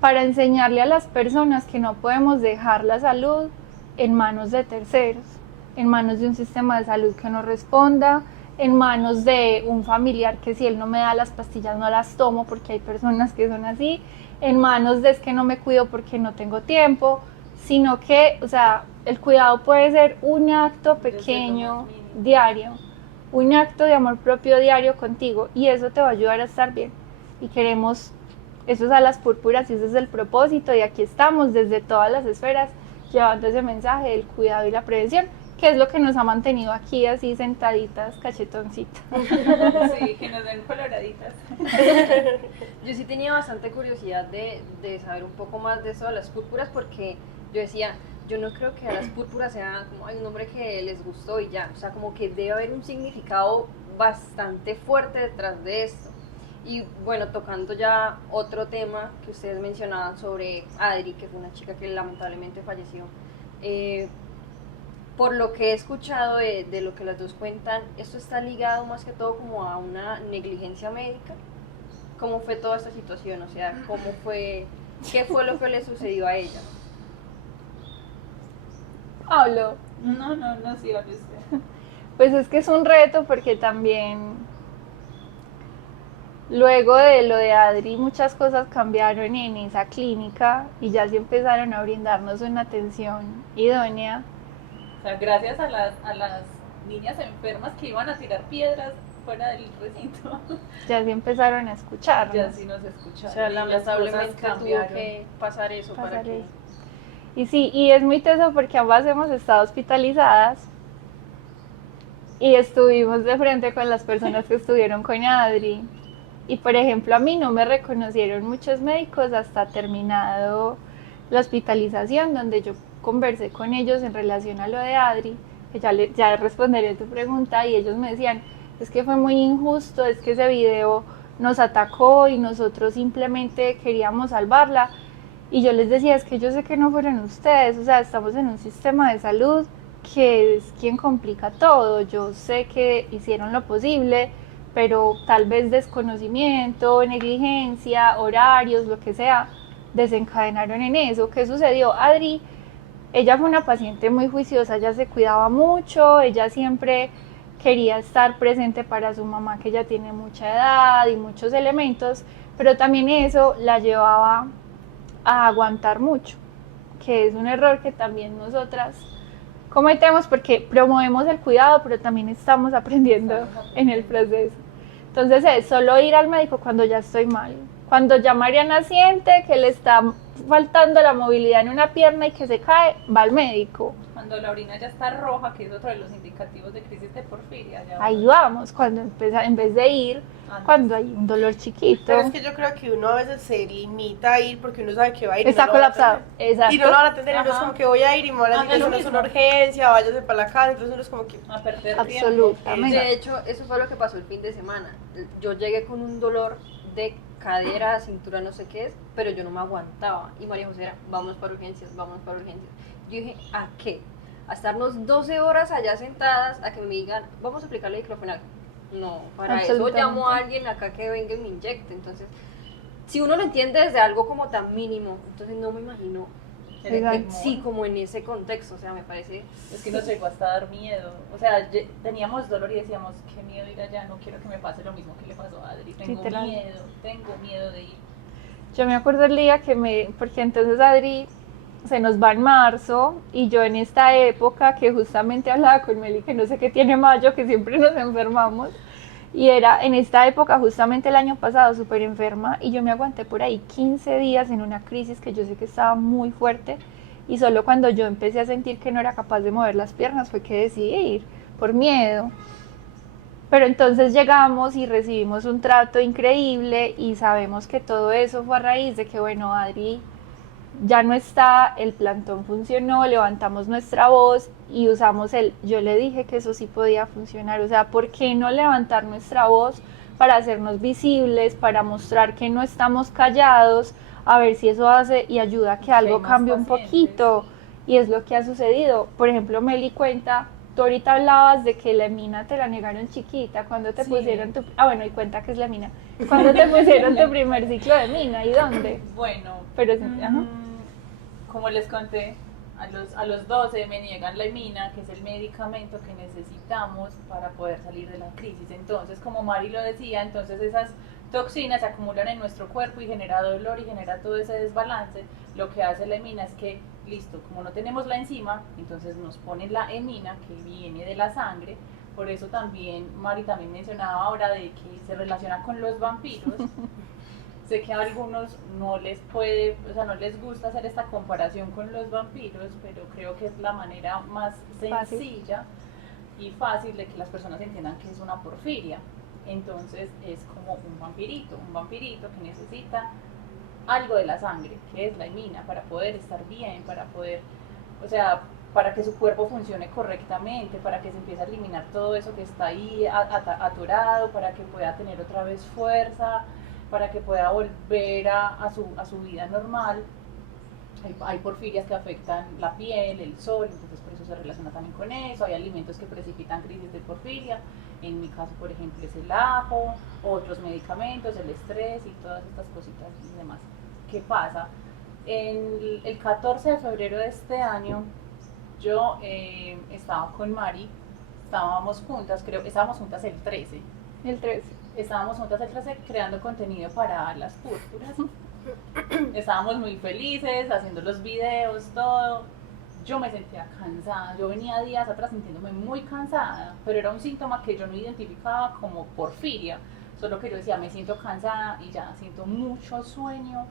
para enseñarle a las personas que no podemos dejar la salud en manos de terceros, en manos de un sistema de salud que no responda, en manos de un familiar que si él no me da las pastillas no las tomo, porque hay personas que son así, en manos de es que no me cuido porque no tengo tiempo, sino que, o sea, el cuidado puede ser un acto pequeño, diario, un acto de amor propio diario contigo, y eso te va a ayudar a estar bien. Y queremos, eso es Alas Púrpuras y ese es el propósito, y aquí estamos desde todas las esferas llevando ese mensaje del cuidado y la prevención, que es lo que nos ha mantenido aquí así sentaditas, cachetoncitas. Sí, que nos ven coloraditas. Yo sí tenía bastante curiosidad de saber un poco más de eso de las púrpuras, porque yo decía, yo no creo que a las púrpuras sea como hay un nombre que les gustó y ya, o sea, como que debe haber un significado bastante fuerte detrás de esto. Y bueno, tocando ya otro tema que ustedes mencionaban sobre Adri, que fue una chica que lamentablemente falleció, por lo que he escuchado de lo que las dos cuentan, esto está ligado más que todo como a una negligencia médica. ¿Cómo fue toda esta situación? O sea, ¿qué fue lo que le sucedió a ella? Hablo. No, sí, hable usted. Pues es que es un reto porque también luego de lo de Adri muchas cosas cambiaron en esa clínica y ya sí empezaron a brindarnos una atención idónea. O sea, gracias a las niñas enfermas que iban a tirar piedras fuera del recinto. Ya sí empezaron a escucharnos. Ya sí nos escucharon. O sea, y las lamentablemente cosas tuvo cambiaron. que pasar eso para Pasar que... eso. Y sí, y es muy teso porque ambas hemos estado hospitalizadas y estuvimos de frente con las personas que estuvieron con Adri. Y por ejemplo, a mí no me reconocieron muchos médicos hasta terminado la hospitalización, donde yo conversé con ellos en relación a lo de Adri, que ya responderé tu pregunta, y ellos me decían, es que fue muy injusto, es que ese video nos atacó y nosotros simplemente queríamos salvarla. Y yo les decía, es que yo sé que no fueron ustedes, o sea, estamos en un sistema de salud que es quien complica todo. Yo sé que hicieron lo posible, pero tal vez desconocimiento, negligencia, horarios, lo que sea, desencadenaron en eso. ¿Qué sucedió? Adri, ella fue una paciente muy juiciosa, ella se cuidaba mucho, ella siempre quería estar presente para su mamá, que ya tiene mucha edad y muchos elementos, pero también eso la llevaba a aguantar mucho, que es un error que también nosotras cometemos porque promovemos el cuidado, pero también estamos aprendiendo en el proceso. Entonces es solo ir al médico cuando ya estoy mal, cuando ya Mariana siente que le está faltando la movilidad en una pierna y que se cae, va al médico. Cuando la orina ya está roja, que es otro de los indicativos de crisis de porfiria. Ya Ahí vamos, cuando en vez de ir, cuando hay un dolor chiquito. Pero es que yo creo que uno a veces se limita a ir porque uno sabe que va a ir. Está y no lo van a colapsado, atender. exacto. Y no lo van a atender, y uno es Ajá. como que voy a ir y me van a decir Haga que eso lo no es una mismo. urgencia, váyase para la casa, entonces uno es como que... a perder Absolutamente. De hecho, eso fue lo que pasó el fin de semana. Yo llegué con un dolor de cadera, cintura, no sé qué es, pero yo no me aguantaba. Y María José era, vamos para urgencias, vamos para urgencias. Yo dije, ¿a qué? A estarnos 12 horas allá sentadas, a que me digan, vamos a aplicarle diclofenac. No, para eso Absolutamente. llamo a alguien acá que venga y me inyecte. Entonces, si uno lo entiende desde algo como tan mínimo, entonces no me imagino, Exacto. sí, como en ese contexto, o sea, me parece... Es que nos llegó hasta dar miedo. O sea, teníamos dolor y decíamos, qué miedo ir allá, no quiero que me pase lo mismo que le pasó a Adri. Tengo Literal. miedo de ir. Yo me acuerdo el día porque entonces Adri se nos va en marzo y yo en esta época que justamente hablaba con Meli, que no sé qué tiene Mayo, que siempre nos enfermamos, y era en esta época justamente el año pasado súper enferma y yo me aguanté por ahí 15 días en una crisis que yo sé que estaba muy fuerte y solo cuando yo empecé a sentir que no era capaz de mover las piernas fue que decidí ir por miedo. Pero entonces llegamos y recibimos un trato increíble y sabemos que todo eso fue a raíz de que, bueno, Adri ya no está, el plantón funcionó, levantamos nuestra voz y usamos yo le dije que eso sí podía funcionar, o sea, ¿por qué no levantar nuestra voz para hacernos visibles, para mostrar que no estamos callados, a ver si eso hace y ayuda a que algo hay más cambie un pacientes. poquito. Y es lo que ha sucedido. Por ejemplo, Meli cuenta, tú ahorita hablabas de que la emina te la negaron chiquita, cuando te Sí. pusieron tu... Ah, bueno, y cuenta que es la emina. ¿Cuándo te pusieron tu primer ciclo de emina y dónde? Bueno, Pero ajá. como les conté, a los 12 me niegan la emina, que es el medicamento que necesitamos para poder salir de la crisis. Entonces, como Mari lo decía, entonces esas toxinas se acumulan en nuestro cuerpo y genera dolor y genera todo ese desbalance. Lo que hace la emina es que, listo, como no tenemos la enzima, entonces nos ponen la emina que viene de la sangre. Por eso también, Mari también mencionaba ahora de que se relaciona con los vampiros. Sé que a algunos no les puede, o sea, no les gusta hacer esta comparación con los vampiros, pero creo que es la manera más sencilla y fácil de que las personas entiendan que es una porfiria. Entonces es como un vampirito que necesita algo de la sangre, que es la emina, para poder estar bien, para poder, o sea, para que su cuerpo funcione correctamente, para que se empiece a eliminar todo eso que está ahí atorado, para que pueda tener otra vez fuerza, para que pueda volver a su vida normal. Hay porfirias que afectan la piel, el sol, entonces por eso se relaciona también con eso. Hay alimentos que precipitan crisis de porfiria. En mi caso, por ejemplo, es el ajo, otros medicamentos, el estrés y todas estas cositas y demás. ¿Qué pasa? El 14 de febrero de este año, yo estaba con Mari, estábamos juntas el 13. El 13. Estábamos juntas el 13 creando contenido para las púrpuras. Estábamos muy felices, haciendo los videos, todo. Yo me sentía cansada, yo venía días atrás sintiéndome muy cansada, pero era un síntoma que yo no identificaba como porfiria, solo que yo decía, me siento cansada y ya, siento mucho sueño,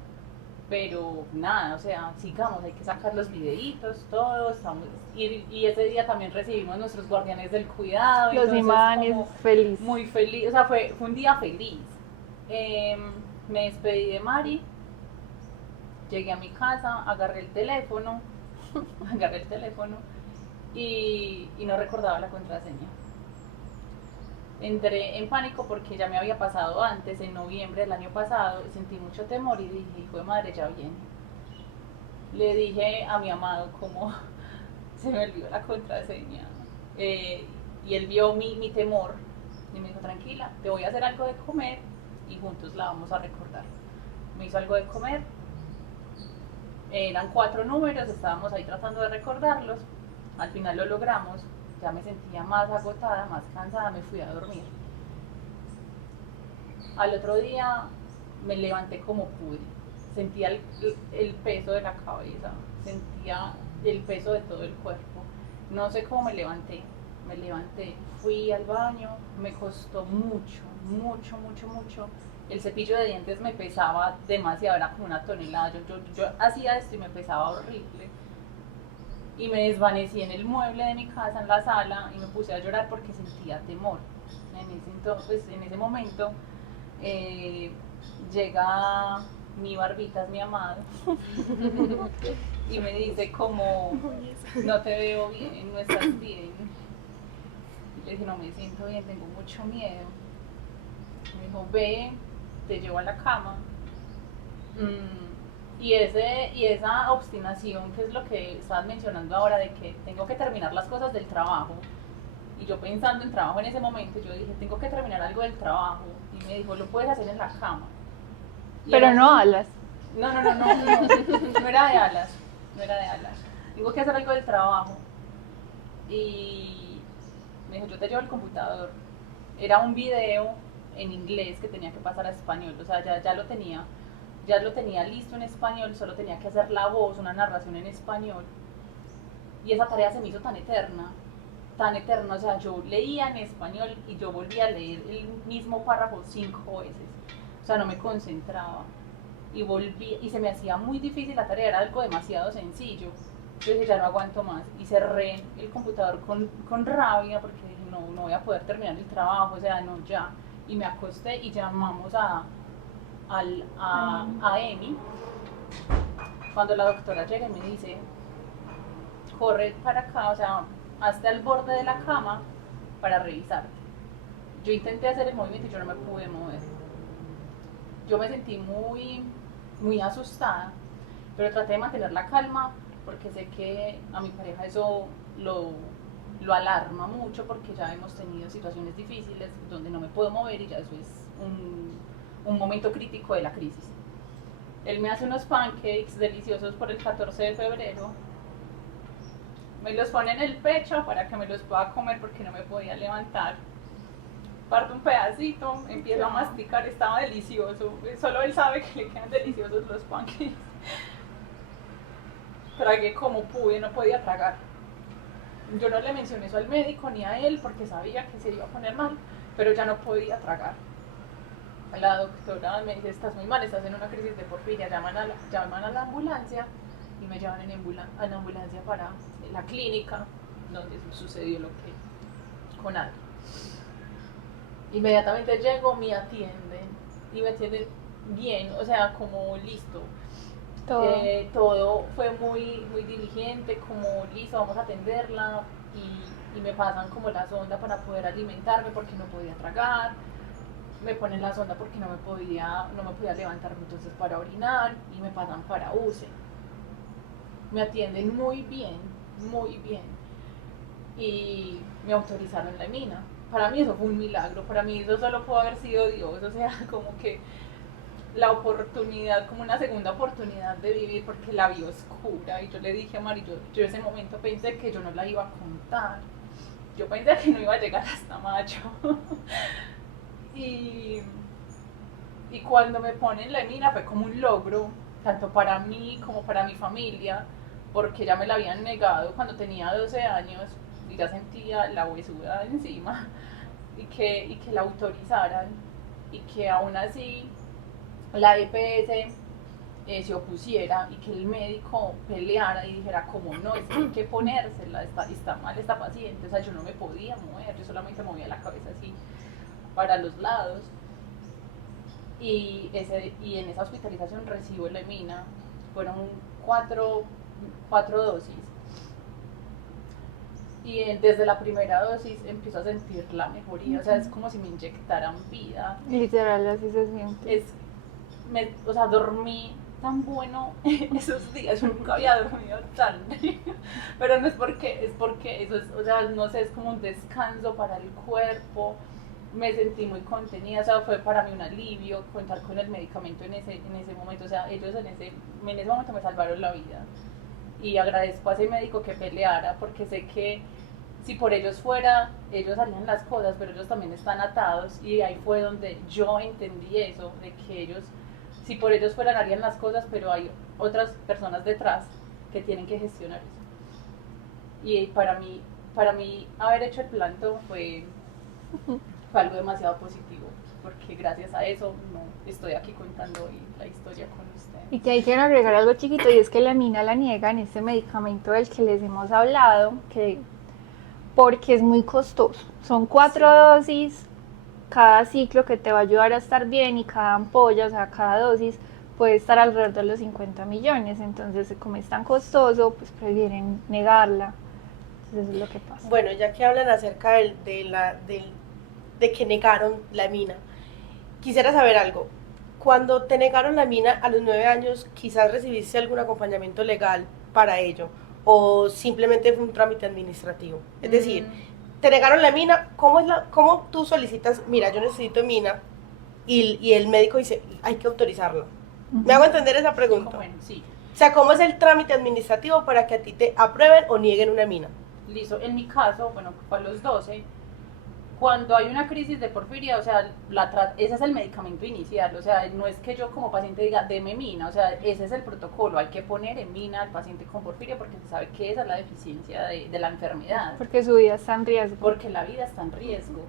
pero nada, o sea, sigamos, hay que sacar los videitos, todos, y ese día también recibimos nuestros guardianes del cuidado. Los imanes, feliz. Muy feliz, o sea, fue un día feliz. Me despedí de Mari, llegué a mi casa, agarré el teléfono y no recordaba la contraseña. Entré en pánico porque ya me había pasado antes, en noviembre del año pasado, sentí mucho temor y dije, hijo de madre, ya viene. Le dije a mi amado como se me olvidó la contraseña, y él vio mi temor y me dijo, tranquila, te voy a hacer algo de comer y juntos la vamos a recordar. Me hizo algo de comer, eran 4 números, estábamos ahí tratando de recordarlos, al final lo logramos, ya me sentía más agotada, más cansada, me fui a dormir. Al otro día me levanté como pude, sentía el peso de la cabeza, sentía el peso de todo el cuerpo, no sé cómo me levanté, fui al baño, me costó mucho, el cepillo de dientes me pesaba demasiado, era como 1 tonelada, yo hacía esto y me pesaba horrible. Y me desvanecí en el mueble de mi casa, en la sala, y me puse a llorar porque sentía temor. En ese momento, llega mi Barbitas, mi amado, y me dice como, no te veo bien, no estás bien. Y le dije, no me siento bien, tengo mucho miedo. Me dijo, ve, te llevo a la cama. Y esa obstinación, que es lo que estabas mencionando ahora, de que tengo que terminar las cosas del trabajo, y yo pensando en trabajo en ese momento, yo dije, tengo que terminar algo del trabajo, y me dijo, lo puedes hacer en la cama. Y pero era, no alas. no era de alas, tengo que hacer algo del trabajo, y me dijo, yo te llevo el computador. Era un video en inglés que tenía que pasar a español, o sea, ya lo tenía listo en español, solo tenía que hacer la voz, una narración en español. Y esa tarea se me hizo tan eterna, o sea, yo leía en español y yo volvía a leer el mismo párrafo 5 veces. O sea, no me concentraba. Y volví, y se me hacía muy difícil la tarea, era algo demasiado sencillo. Yo dije, ya no aguanto más. Y cerré el computador con rabia porque dije, no voy a poder terminar el trabajo, o sea, no, ya. Y me acosté y llamamos a Emi. Cuando la doctora llega y me dice, corre para acá, o sea, hazte al borde de la cama para revisarte. yo intenté hacer el movimiento y yo no me pude mover. Yo me sentí muy asustada, pero traté de mantener la calma porque sé que a mi pareja eso lo alarma mucho porque ya hemos tenido situaciones difíciles donde no me puedo mover y ya eso es un momento crítico de la crisis. Él me hace unos pancakes deliciosos por el 14 de febrero, me los pone en el pecho para que me los pueda comer porque no me podía levantar. Parto un pedacito, empiezo a masticar, estaba delicioso, solo él sabe que le quedan deliciosos los pancakes. Tragué como pude, no podía tragar. Yo no le mencioné eso al médico ni a él porque sabía que se iba a poner mal, pero ya no podía tragar. La doctora me dice, estás muy mal, estás en una crisis de porfiria, llaman a la ambulancia y me llevan a la ambulancia para la clínica donde sucedió lo que con Adri. Inmediatamente llego, me atienden y me atienden bien, o sea, como listo. Todo fue muy diligente, como listo, vamos a atenderla y me pasan como la sonda para poder alimentarme porque no podía tragar, me ponen la sonda porque no me podía levantarme entonces para orinar y me pasan para UCE. Me atienden muy bien y me autorizaron la emina. Para mí eso fue un milagro, para mí eso solo pudo haber sido Dios, o sea, como que la oportunidad, como una segunda oportunidad de vivir porque la vi oscura y yo le dije a Mari, yo ese momento pensé que yo no la iba a contar, yo pensé que no iba a llegar hasta mayo y cuando me ponen la emina fue como un logro, tanto para mí como para mi familia, porque ya me la habían negado cuando tenía 12 años y ya sentía la huesuda encima y que la autorizaran y que aún así la EPS se opusiera y que el médico peleara y dijera como no, es que hay que ponérsela, está mal esta paciente, o sea, yo no me podía mover, yo solamente movía la cabeza así para los lados y en esa hospitalización recibo la emina, fueron cuatro dosis y desde la primera dosis empiezo a sentir la mejoría, o sea, es como si me inyectaran vida. Literal, así se siente. O sea, dormí tan bueno esos días, yo nunca había dormido tan bien, pero no es porque eso es, o sea, no sé, es como un descanso para el cuerpo, me sentí muy contenida, o sea, fue para mí un alivio contar con el medicamento en ese momento, o sea, ellos en ese momento me salvaron la vida y agradezco a ese médico que peleara porque sé que si por ellos fuera, ellos harían las cosas, pero ellos también están atados y ahí fue donde yo entendí eso, de que ellos, si por ellos fueran, harían las cosas, pero hay otras personas detrás que tienen que gestionar eso. Y para mí haber hecho el planto fue algo demasiado positivo, porque gracias a eso estoy aquí contando hoy la historia con ustedes. Y que ahí quiero agregar algo chiquito, y es que la emina la niegan, este medicamento del que les hemos hablado, porque es muy costoso. Son 4 dosis cada ciclo que te va a ayudar a estar bien y cada ampolla, o sea, cada dosis puede estar alrededor de los 50 millones. Entonces, como es tan costoso, pues prefieren negarla. Entonces, eso es lo que pasa. Bueno, ya que hablan acerca de que negaron la emina, quisiera saber algo. Cuando te negaron la emina a los 9 años, quizás recibiste algún acompañamiento legal para ello, o simplemente fue un trámite administrativo. Es decir, te negaron la emina, ¿cómo tú solicitas, mira, yo necesito emina, y el médico dice, hay que autorizarla? ¿Me hago entender esa pregunta? Bueno, sí. O sea, ¿cómo es el trámite administrativo para que a ti te aprueben o nieguen una emina? Listo, en mi caso, bueno, fue a los 12, cuando hay una crisis de porfiria, o sea, ese es el medicamento inicial, o sea, no es que yo como paciente diga, deme emina, o sea, ese es el protocolo, hay que poner emina al paciente con porfiria porque se sabe que esa es la deficiencia de la enfermedad. Porque su vida está en riesgo. Porque la vida está en riesgo.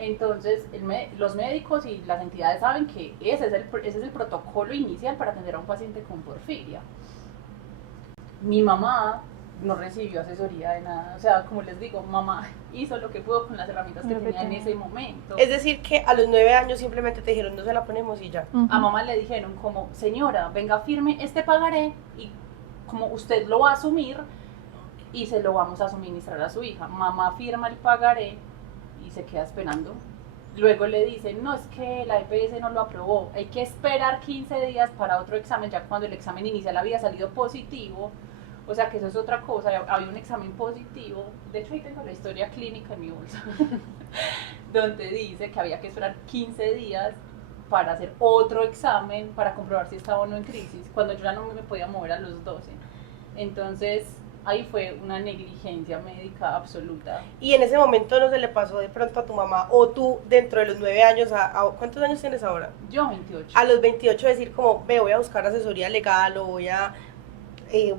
Entonces, los médicos y las entidades saben que ese es el protocolo inicial para atender a un paciente con porfiria. Mi mamá no recibió asesoría de nada, o sea, como les digo, mamá hizo lo que pudo con las herramientas que tenía en ese momento. Es decir, que a los 9 años simplemente te dijeron, no se la ponemos y ya. A mamá le dijeron como, señora, venga, firme este pagaré y como usted lo va a asumir y se lo vamos a suministrar a su hija. Mamá firma el pagaré y se queda esperando luego le dicen, no, es que la EPS no lo aprobó, hay que esperar 15 días para otro examen, ya cuando el examen inicial había salido positivo, o sea que eso es otra cosa, había un examen positivo, de hecho ahí tengo la historia clínica en mi bolsa, donde dice que había que esperar 15 días para hacer otro examen para comprobar si estaba o no en crisis, cuando yo ya no me podía mover a los 12. Entonces, ahí fue una negligencia médica absoluta. Y en ese momento no se le pasó de pronto a tu mamá, o tú dentro de los 9 años, ¿cuántos años tienes ahora? Yo 28. A los 28 decir como, ve, voy a buscar asesoría legal o voy a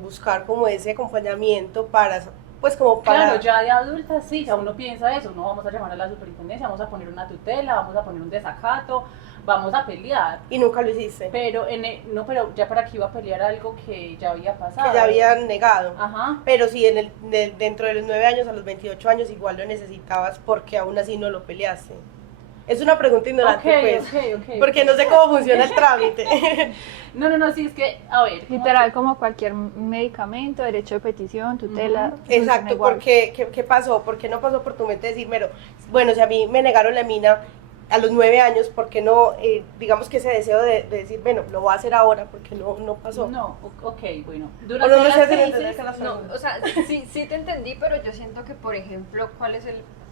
buscar como ese acompañamiento para, pues como para... Claro, ya de adulta sí, ya uno piensa eso, no vamos a llamar a la superintendencia, vamos a poner una tutela, vamos a poner un desacato, vamos a pelear. Y nunca lo hiciste. Pero, no, pero ya para qué iba a pelear algo que ya había pasado. Que ya habían negado. Ajá. Pero si dentro de los 9 años a los 28 años igual lo necesitabas, porque aún así no lo peleaste. Es una pregunta ignorante, Ok. porque no sé cómo funciona el trámite. No, sí, es que, a ver. Literal, como cualquier medicamento, derecho de petición, tutela. Exacto, igual. porque ¿qué pasó? ¿Por qué no pasó por tu mente decir, bueno, si a mí me negaron la mina a los 9 años, ¿por qué no, digamos que ese deseo de decir, bueno, lo voy a hacer ahora, porque no pasó? No, ok, bueno. O Durante no me las sé hacer crisis, entender que las No, preguntas. o sea, sí te entendí, pero yo siento que, por ejemplo, ¿cuál es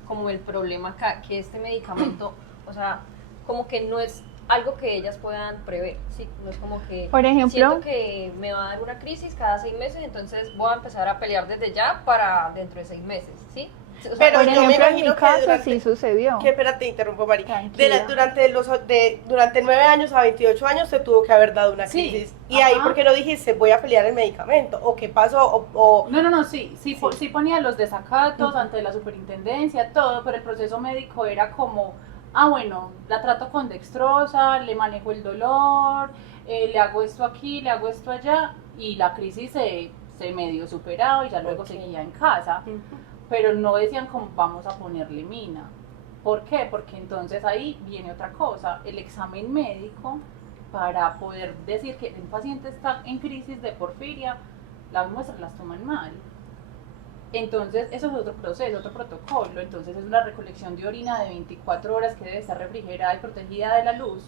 como el problema acá? Que este medicamento, o sea, como que no es algo que ellas puedan prever, ¿sí? No es como que Por ejemplo, siento que me va a dar una crisis cada 6 meses, entonces voy a empezar a pelear desde ya para dentro de 6 meses, ¿sí? O sea, Pero por yo me ejemplo, en mi imagino que caso durante- sí sucedió. Que espérate, interrumpo, Mari. Tranquila. Durante 9 años a 28 años te tuvo que haber dado una Sí, crisis. Y ahí, ajá. ¿por qué no dijiste, voy a pelear el medicamento? ¿O qué pasó? No, sí ponía los desacatos ante la superintendencia, todo, pero el proceso médico era como, bueno, la trato con dextrosa, le manejo el dolor, le hago esto aquí, le hago esto allá, y la crisis se medio superaba y ya luego Ok. seguía en casa, pero no decían como vamos a ponerle mina. ¿Por qué? Porque entonces ahí viene otra cosa, el examen médico para poder decir que un paciente está en crisis de porfiria, las muestras las toman mal. Entonces, eso es otro proceso, otro protocolo. Entonces, es una recolección de orina de 24 horas que debe estar refrigerada y protegida de la luz.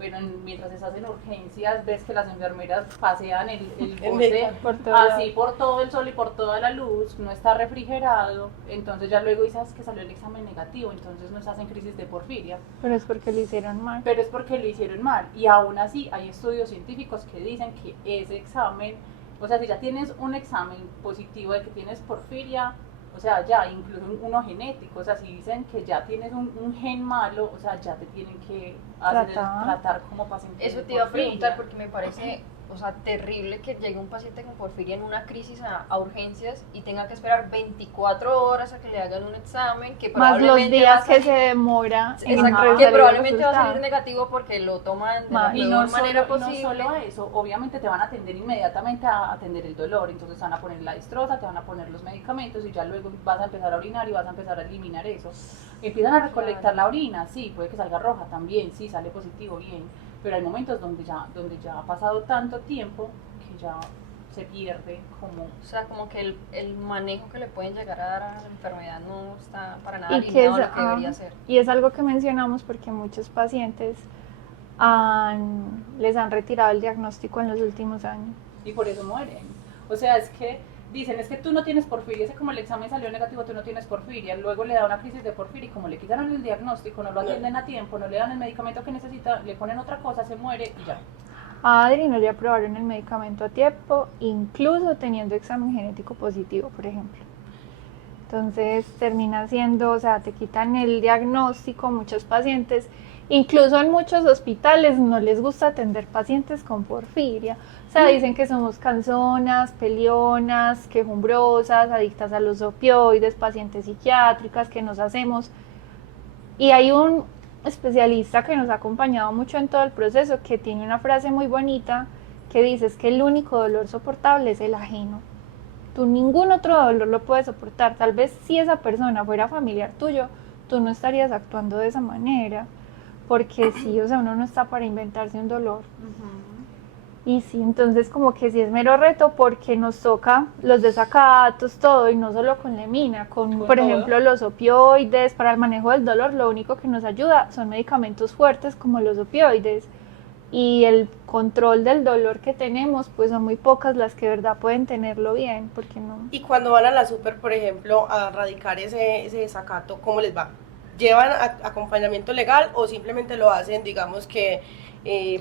Pero mientras se hacen urgencias, ves que las enfermeras pasean el bote Por todo así por todo el sol y por toda la luz, no está refrigerado. Entonces, ya luego dices que salió el examen negativo, entonces no estás en crisis de porfiria. Pero es porque lo hicieron mal. Pero es porque lo hicieron mal. Y aún así hay estudios científicos que dicen que ese examen, o sea, si ya tienes un examen positivo de que tienes porfiria, o sea, ya incluso uno genético, o sea, si dicen que ya tienes un gen malo, o sea, ya te tienen que tratar como paciente. eso te iba a preguntar porque me parece, o sea, terrible que llegue un paciente con porfiria en una crisis a urgencias y tenga que esperar 24 horas a que le hagan un examen que Más los probablemente días va a que salir- se demora en Exacto, revelar que el probablemente va a salir resultado. negativo porque lo toman de la Ma- Y peor no manera solo, posible. no solo eso, obviamente te van a atender inmediatamente a atender el dolor, entonces te van a poner la destroza, te van a poner los medicamentos y ya luego vas a empezar a orinar y vas a empezar a eliminar eso. Empiezan a recolectar la orina, sí, puede que salga roja también, sí, sale positivo, bien, pero hay momentos donde ya ha pasado tanto tiempo que ya se pierde como... O sea, como que el manejo que le pueden llegar a dar a la enfermedad no está para nada Y que alineado a es, lo que debería ser. y es algo que mencionamos porque muchos pacientes les han retirado el diagnóstico en los últimos años. Y por eso mueren. O sea, es que dicen, es que tú no tienes porfiria, es que como el examen salió negativo, tú no tienes porfiria, luego le da una crisis de porfiria y como le quitaron el diagnóstico, no lo atienden a tiempo, no le dan el medicamento que necesita, le ponen otra cosa, se muere y ya. A Adri no le aprobaron el medicamento a tiempo, incluso teniendo examen genético positivo, por ejemplo. Entonces termina siendo, o sea, te quitan el diagnóstico, muchos pacientes, incluso en muchos hospitales no les gusta atender pacientes con porfiria. O sea, dicen que somos canzonas, peleonas, quejumbrosas, adictas a los opioides, pacientes psiquiátricas, que nos hacemos. Y hay un especialista que nos ha acompañado mucho en todo el proceso, que tiene una frase muy bonita que dice es que el único dolor soportable es el ajeno. Tú ningún otro dolor lo puedes soportar. Tal vez si esa persona fuera familiar tuyo, tú no estarías actuando de esa manera, porque sí, o sea, uno no está para inventarse un dolor. Y sí, entonces como que sí es mero reto porque nos toca los desacatos, todo, y no solo con Lemina, con Con por todo. ejemplo los opioides, para el manejo del dolor, lo único que nos ayuda son medicamentos fuertes como los opioides. Y el control del dolor que tenemos, pues son muy pocas las que de verdad pueden tenerlo bien, porque no. Y cuando van a la super, por ejemplo, a radicar ese desacato, ¿cómo les va? ¿Llevan acompañamiento legal o simplemente lo hacen, digamos que...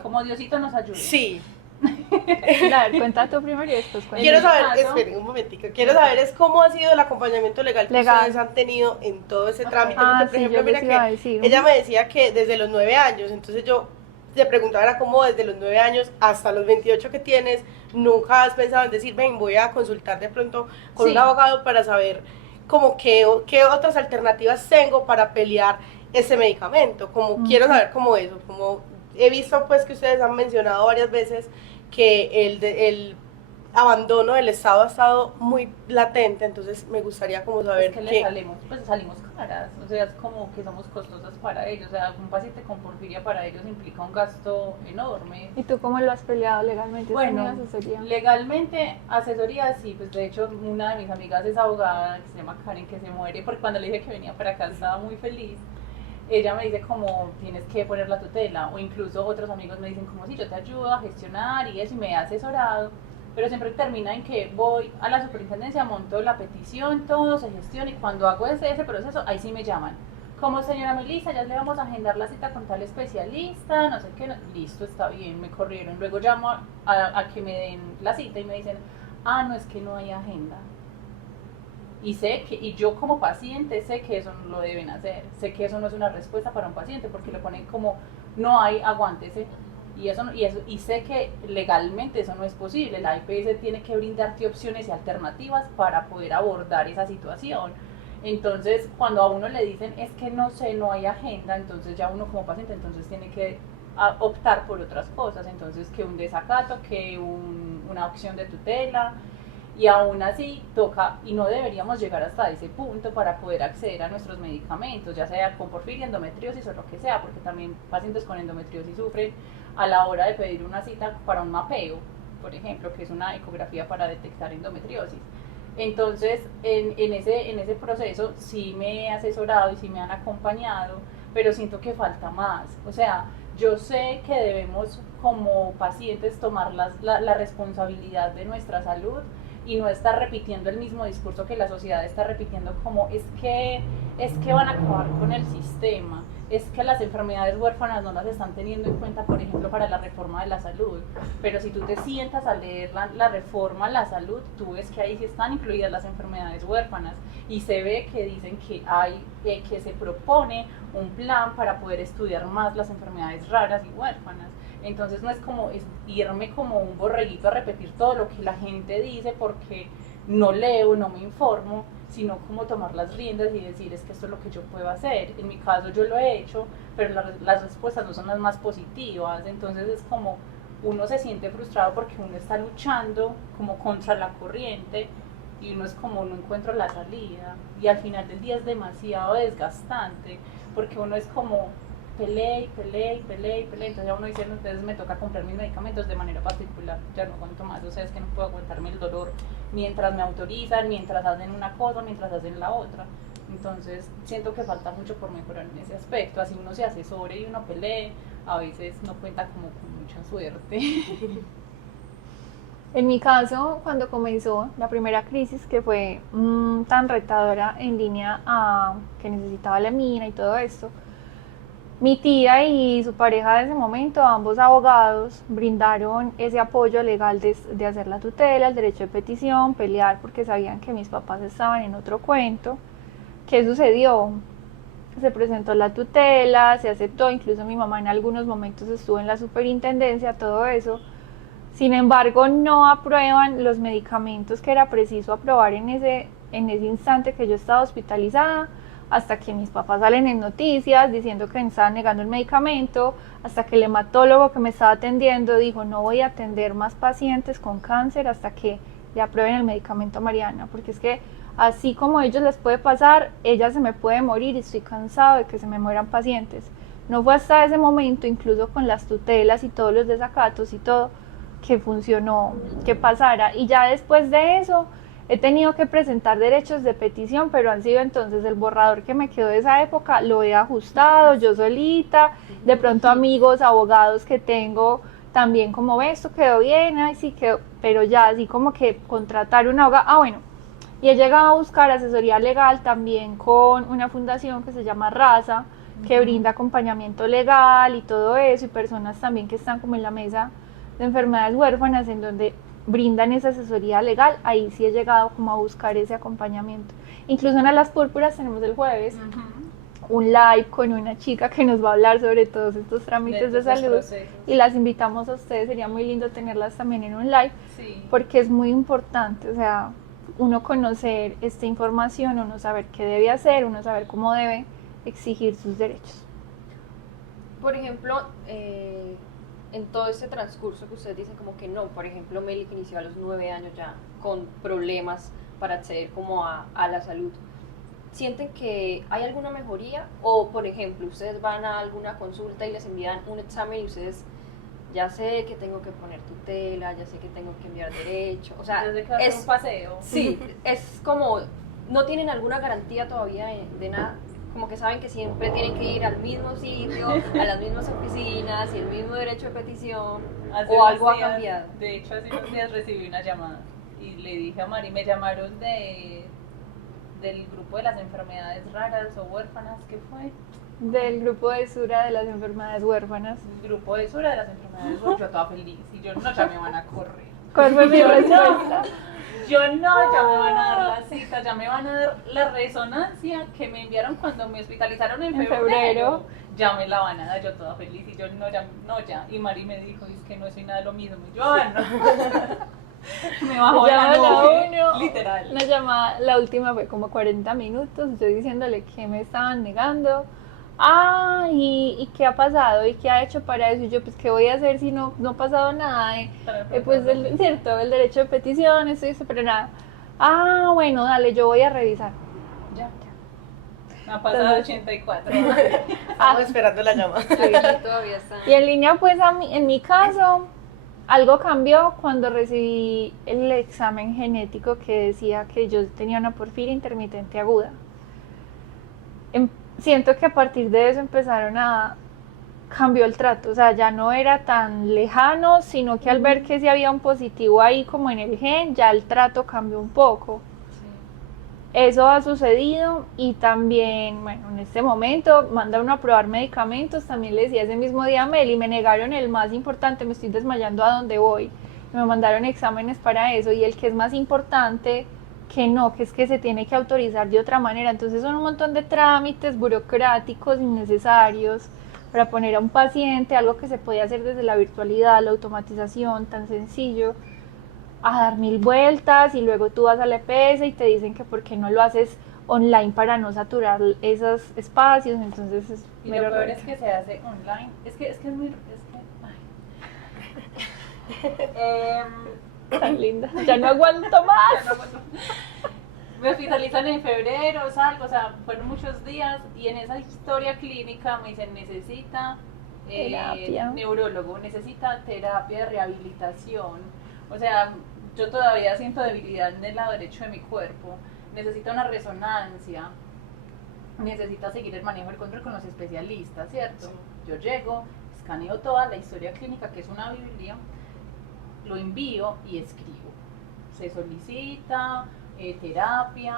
Como Diosito nos ayude. sí, Claro, cuenta tú primero y después cuenta. quiero mi saber, caso- esperen un momentico, quiero saber es cómo ha sido el acompañamiento legal que Legal. ustedes han tenido en todo ese trámite, Ah, porque por sí, ejemplo, yo les mira iba a que decir. ella me decía que desde los 9 años, entonces yo te preguntaba era cómo desde los 9 años hasta los 28 que tienes, nunca has pensado en decir, ven, voy a consultar de pronto con Sí. un abogado para saber como qué otras alternativas tengo para pelear ese medicamento, como quiero saber cómo eso, como he visto pues que ustedes han mencionado varias veces que el abandono del Estado ha estado muy latente, entonces me gustaría como saber Es que le salimos caras, o sea, es como que somos costosas para ellos, o sea, un paciente con porfiria para ellos implica un gasto enorme. ¿Y tú cómo lo has peleado legalmente? Bueno, ¿Has tenido asesoría? legalmente, asesoría sí, pues de hecho una de mis amigas es abogada, que se llama Karen, que se muere, porque cuando le dije que venía para acá estaba muy feliz. Ella me dice como tienes que poner la tutela, o incluso otros amigos me dicen como si yo te ayudo a gestionar y eso, y me he asesorado, pero siempre termina en que voy a la superintendencia, monto la petición, todo se gestiona, y cuando hago ese proceso, ahí sí me llaman. Como señora Melissa, ya le vamos a agendar la cita con tal especialista, no sé qué, listo, está bien, me corrieron. Luego llamo a que me den la cita y me dicen, ah, no, es que no hay agenda. Y sé que, y yo como paciente sé que eso no lo deben hacer, sé que eso no es una respuesta para un paciente porque lo ponen como no hay, aguántese. Y sé que legalmente eso no es posible. La EPS tiene que brindarte opciones y alternativas para poder abordar esa situación. Entonces, cuando a uno le dicen es que no sé, no hay agenda, entonces ya uno como paciente entonces tiene que optar por otras cosas. Entonces, que un desacato, que una opción de tutela, y aún así toca, y no deberíamos llegar hasta ese punto para poder acceder a nuestros medicamentos, ya sea con porfiria, endometriosis o lo que sea, porque también pacientes con endometriosis sufren a la hora de pedir una cita para un mapeo, por ejemplo, que es una ecografía para detectar endometriosis. Entonces, en ese proceso sí me he asesorado y sí me han acompañado, pero siento que falta más. O sea, yo sé que debemos como pacientes tomar la responsabilidad de nuestra salud y no estar repitiendo el mismo discurso que la sociedad está repitiendo como es que van a acabar con el sistema, es que las enfermedades huérfanas no las están teniendo en cuenta, por ejemplo, para la reforma de la salud. Pero si tú te sientas a leer la reforma a la salud, tú ves que ahí sí están incluidas las enfermedades huérfanas y se ve que dicen que que se propone un plan para poder estudiar más las enfermedades raras y huérfanas. Entonces no es como irme como un borreguito a repetir todo lo que la gente dice porque no leo, no me informo, sino como tomar las riendas y decir es que esto es lo que yo puedo hacer. En mi caso yo lo he hecho, pero las respuestas no son las más positivas, entonces es como uno se siente frustrado porque uno está luchando como contra la corriente y uno es como no encuentro la salida y al final del día es demasiado desgastante porque uno es como peleé, entonces ya uno dice, entonces me toca comprar mis medicamentos de manera particular, ya no aguanto más, o sea, es que no puedo aguantarme el dolor mientras me autorizan, mientras hacen una cosa, mientras hacen la otra. Entonces siento que falta mucho por mejorar en ese aspecto, así uno se asesore y uno pelee, a veces no cuenta como con mucha suerte. En mi caso, cuando comenzó la primera crisis, que fue tan retadora en línea a que necesitaba la mina y todo esto, mi tía y su pareja de ese momento, ambos abogados, brindaron ese apoyo legal de hacer la tutela, el derecho de petición, pelear porque sabían que mis papás estaban en otro cuento. ¿Qué sucedió? Se presentó la tutela, se aceptó, incluso mi mamá en algunos momentos estuvo en la superintendencia, todo eso. Sin embargo, no aprueban los medicamentos que era preciso aprobar en ese instante que yo estaba hospitalizada, hasta que mis papás salen en noticias diciendo que me estaban negando el medicamento, hasta que el hematólogo que me estaba atendiendo dijo no voy a atender más pacientes con cáncer hasta que le aprueben el medicamento a Mariana, porque es que así como a ellos les puede pasar, ella se me puede morir y estoy cansado de que se me mueran pacientes. No fue hasta ese momento, incluso con las tutelas y todos los desacatos y todo, que funcionó, que pasara. Y ya después de eso he tenido que presentar derechos de petición, pero han sido entonces el borrador que me quedó de esa época, lo he ajustado yo solita, de pronto amigos, abogados que tengo también como ve, esto quedó bien, ay sí quedó, pero ya así como que contratar una abogada, bueno, y he llegado a buscar asesoría legal también con una fundación que se llama Raza, que brinda acompañamiento legal y todo eso, y personas también que están como en la mesa de enfermedades huérfanas, en donde brindan esa asesoría legal. Ahí sí he llegado como a buscar ese acompañamiento. Incluso en Las Púrpuras tenemos el jueves un live con una chica que nos va a hablar sobre todos estos trámites de salud, procesos. y las invitamos a ustedes, sería muy lindo tenerlas también en un live, Sí. porque es muy importante, o sea, uno conocer esta información, uno saber qué debe hacer, uno saber cómo debe exigir sus derechos. Por ejemplo, en todo este transcurso que ustedes dicen como que no, por ejemplo, Meli que inició a los 9 años ya con problemas para acceder como a la salud, ¿sienten que hay alguna mejoría? O, por ejemplo, ustedes van a alguna consulta y les envían un examen y ustedes, ya sé que tengo que poner tutela, ya sé que tengo que enviar derecho, o sea, Desde que hacer un paseo. sí, es como, no tienen alguna garantía todavía de nada, como que saben que siempre tienen que ir al mismo sitio, a las mismas oficinas y el mismo derecho de petición, Hace o unos algo ha días, cambiado. De hecho, hace unos días recibí una llamada y le dije a Mari, me llamaron del grupo de las enfermedades raras o huérfanas, ¿qué fue? Del grupo de Sura de las enfermedades huérfanas. El grupo de Sura de las enfermedades huérfanas, yo estaba feliz y yo no, ya me van a correr. ¿Cuál fue mi Yo respuesta? Yo no, ya me van a dar la cita, ya me van a dar la resonancia que me enviaron cuando me hospitalizaron en febrero. Ya me la van a dar, yo toda feliz y yo no, ya, no, ya. Y Mari me dijo, es que no soy nada lo mismo. Y yo, no. Me bajó de la Llaman a nube, uno, literal. una llamada, la última fue como 40 minutos, yo diciéndole que me estaban negando. Ah, ¿y qué ha pasado? ¿Y qué ha hecho para eso? Y yo, pues, ¿qué voy a hacer si no ha pasado nada? Pues, cierto, el derecho de petición, eso, pero nada. Ah, bueno, dale, yo voy a revisar. Ya. Me ha pasado Entonces, 84. Estamos esperando la llamada. Sí, todavía está. Y en línea, pues, en mi caso, algo cambió cuando recibí el examen genético que decía que yo tenía una porfiria intermitente aguda. Siento que a partir de eso cambió el trato, o sea, ya no era tan lejano, sino que al ver que sí había un positivo ahí como en el gen, ya el trato cambió un poco. Eso ha sucedido, y también, bueno, en este momento manda uno a probar medicamentos. También le decía ese mismo día a Meli, me negaron el más importante, me estoy desmayando, ¿a dónde voy? Me mandaron exámenes para eso, y el que es más importante, que no, que es que se tiene que autorizar de otra manera. Entonces son un montón de trámites burocráticos innecesarios para poner a un paciente algo que se podía hacer desde la virtualidad, la automatización, tan sencillo, a dar 1000 vueltas, y luego tú vas a la EPS y te dicen que por qué no lo haces online para no saturar esos espacios. Entonces es Y mero lo peor rollo. es que se hace online. Es que es muy... ay. Tan linda, ya no aguanto Ya más. no aguanto. Me hospitalizan en febrero, salgo, o sea, fueron muchos días, y en esa historia clínica me dicen, necesita Terapia. neurólogo, necesita terapia de rehabilitación. O sea, yo todavía siento debilidad en el lado derecho de mi cuerpo, necesita una resonancia, necesita seguir el manejo del control con los especialistas, ¿cierto? Sí. Yo llego, escaneo toda la historia clínica, que es una biblia, lo envío y escribo. Se solicita terapia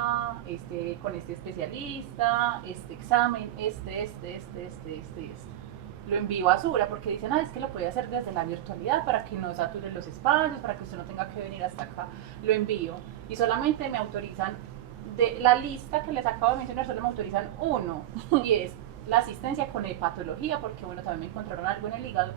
con este especialista, este examen, este. Lo envío a Sura porque dicen, es que lo puede hacer desde la virtualidad para que no sature los espacios, para que usted no tenga que venir hasta acá. Lo envío y solamente me autorizan, de la lista que les acabo de mencionar, solo me autorizan uno, y es la asistencia con hepatología, porque bueno, también me encontraron algo en el hígado,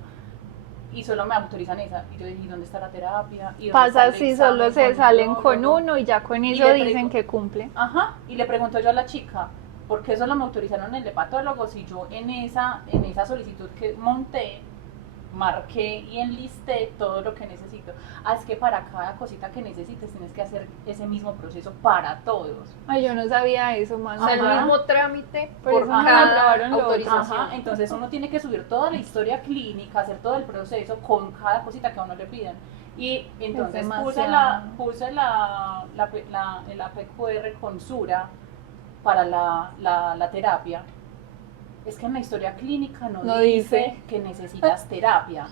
y solo me autorizan esa. Y yo dije, ¿y dónde está la terapia? ¿Y dónde Pasa está el si solo examen se salen con neurólogo? uno, y ya con Y eso le dicen pregun- que cumple. Ajá, y le pregunto yo a la chica, ¿por qué solo me autorizaron el hepatólogo si yo en esa solicitud que monté marqué y enlisté todo lo que necesito. Ah, es que para cada cosita que necesites tienes que hacer ese mismo proceso para todos. Ay, yo no sabía eso, más O sea, el allá. mismo trámite Por por eso no me cada aprobaron lo otro. autorización. Ajá, entonces uno tiene que subir toda la historia clínica, hacer todo el proceso con cada cosita que a uno le pidan. Y entonces demasiado. puse el APQR con Sura para la terapia. Es que en la historia clínica no No dice dice. que necesitas terapia.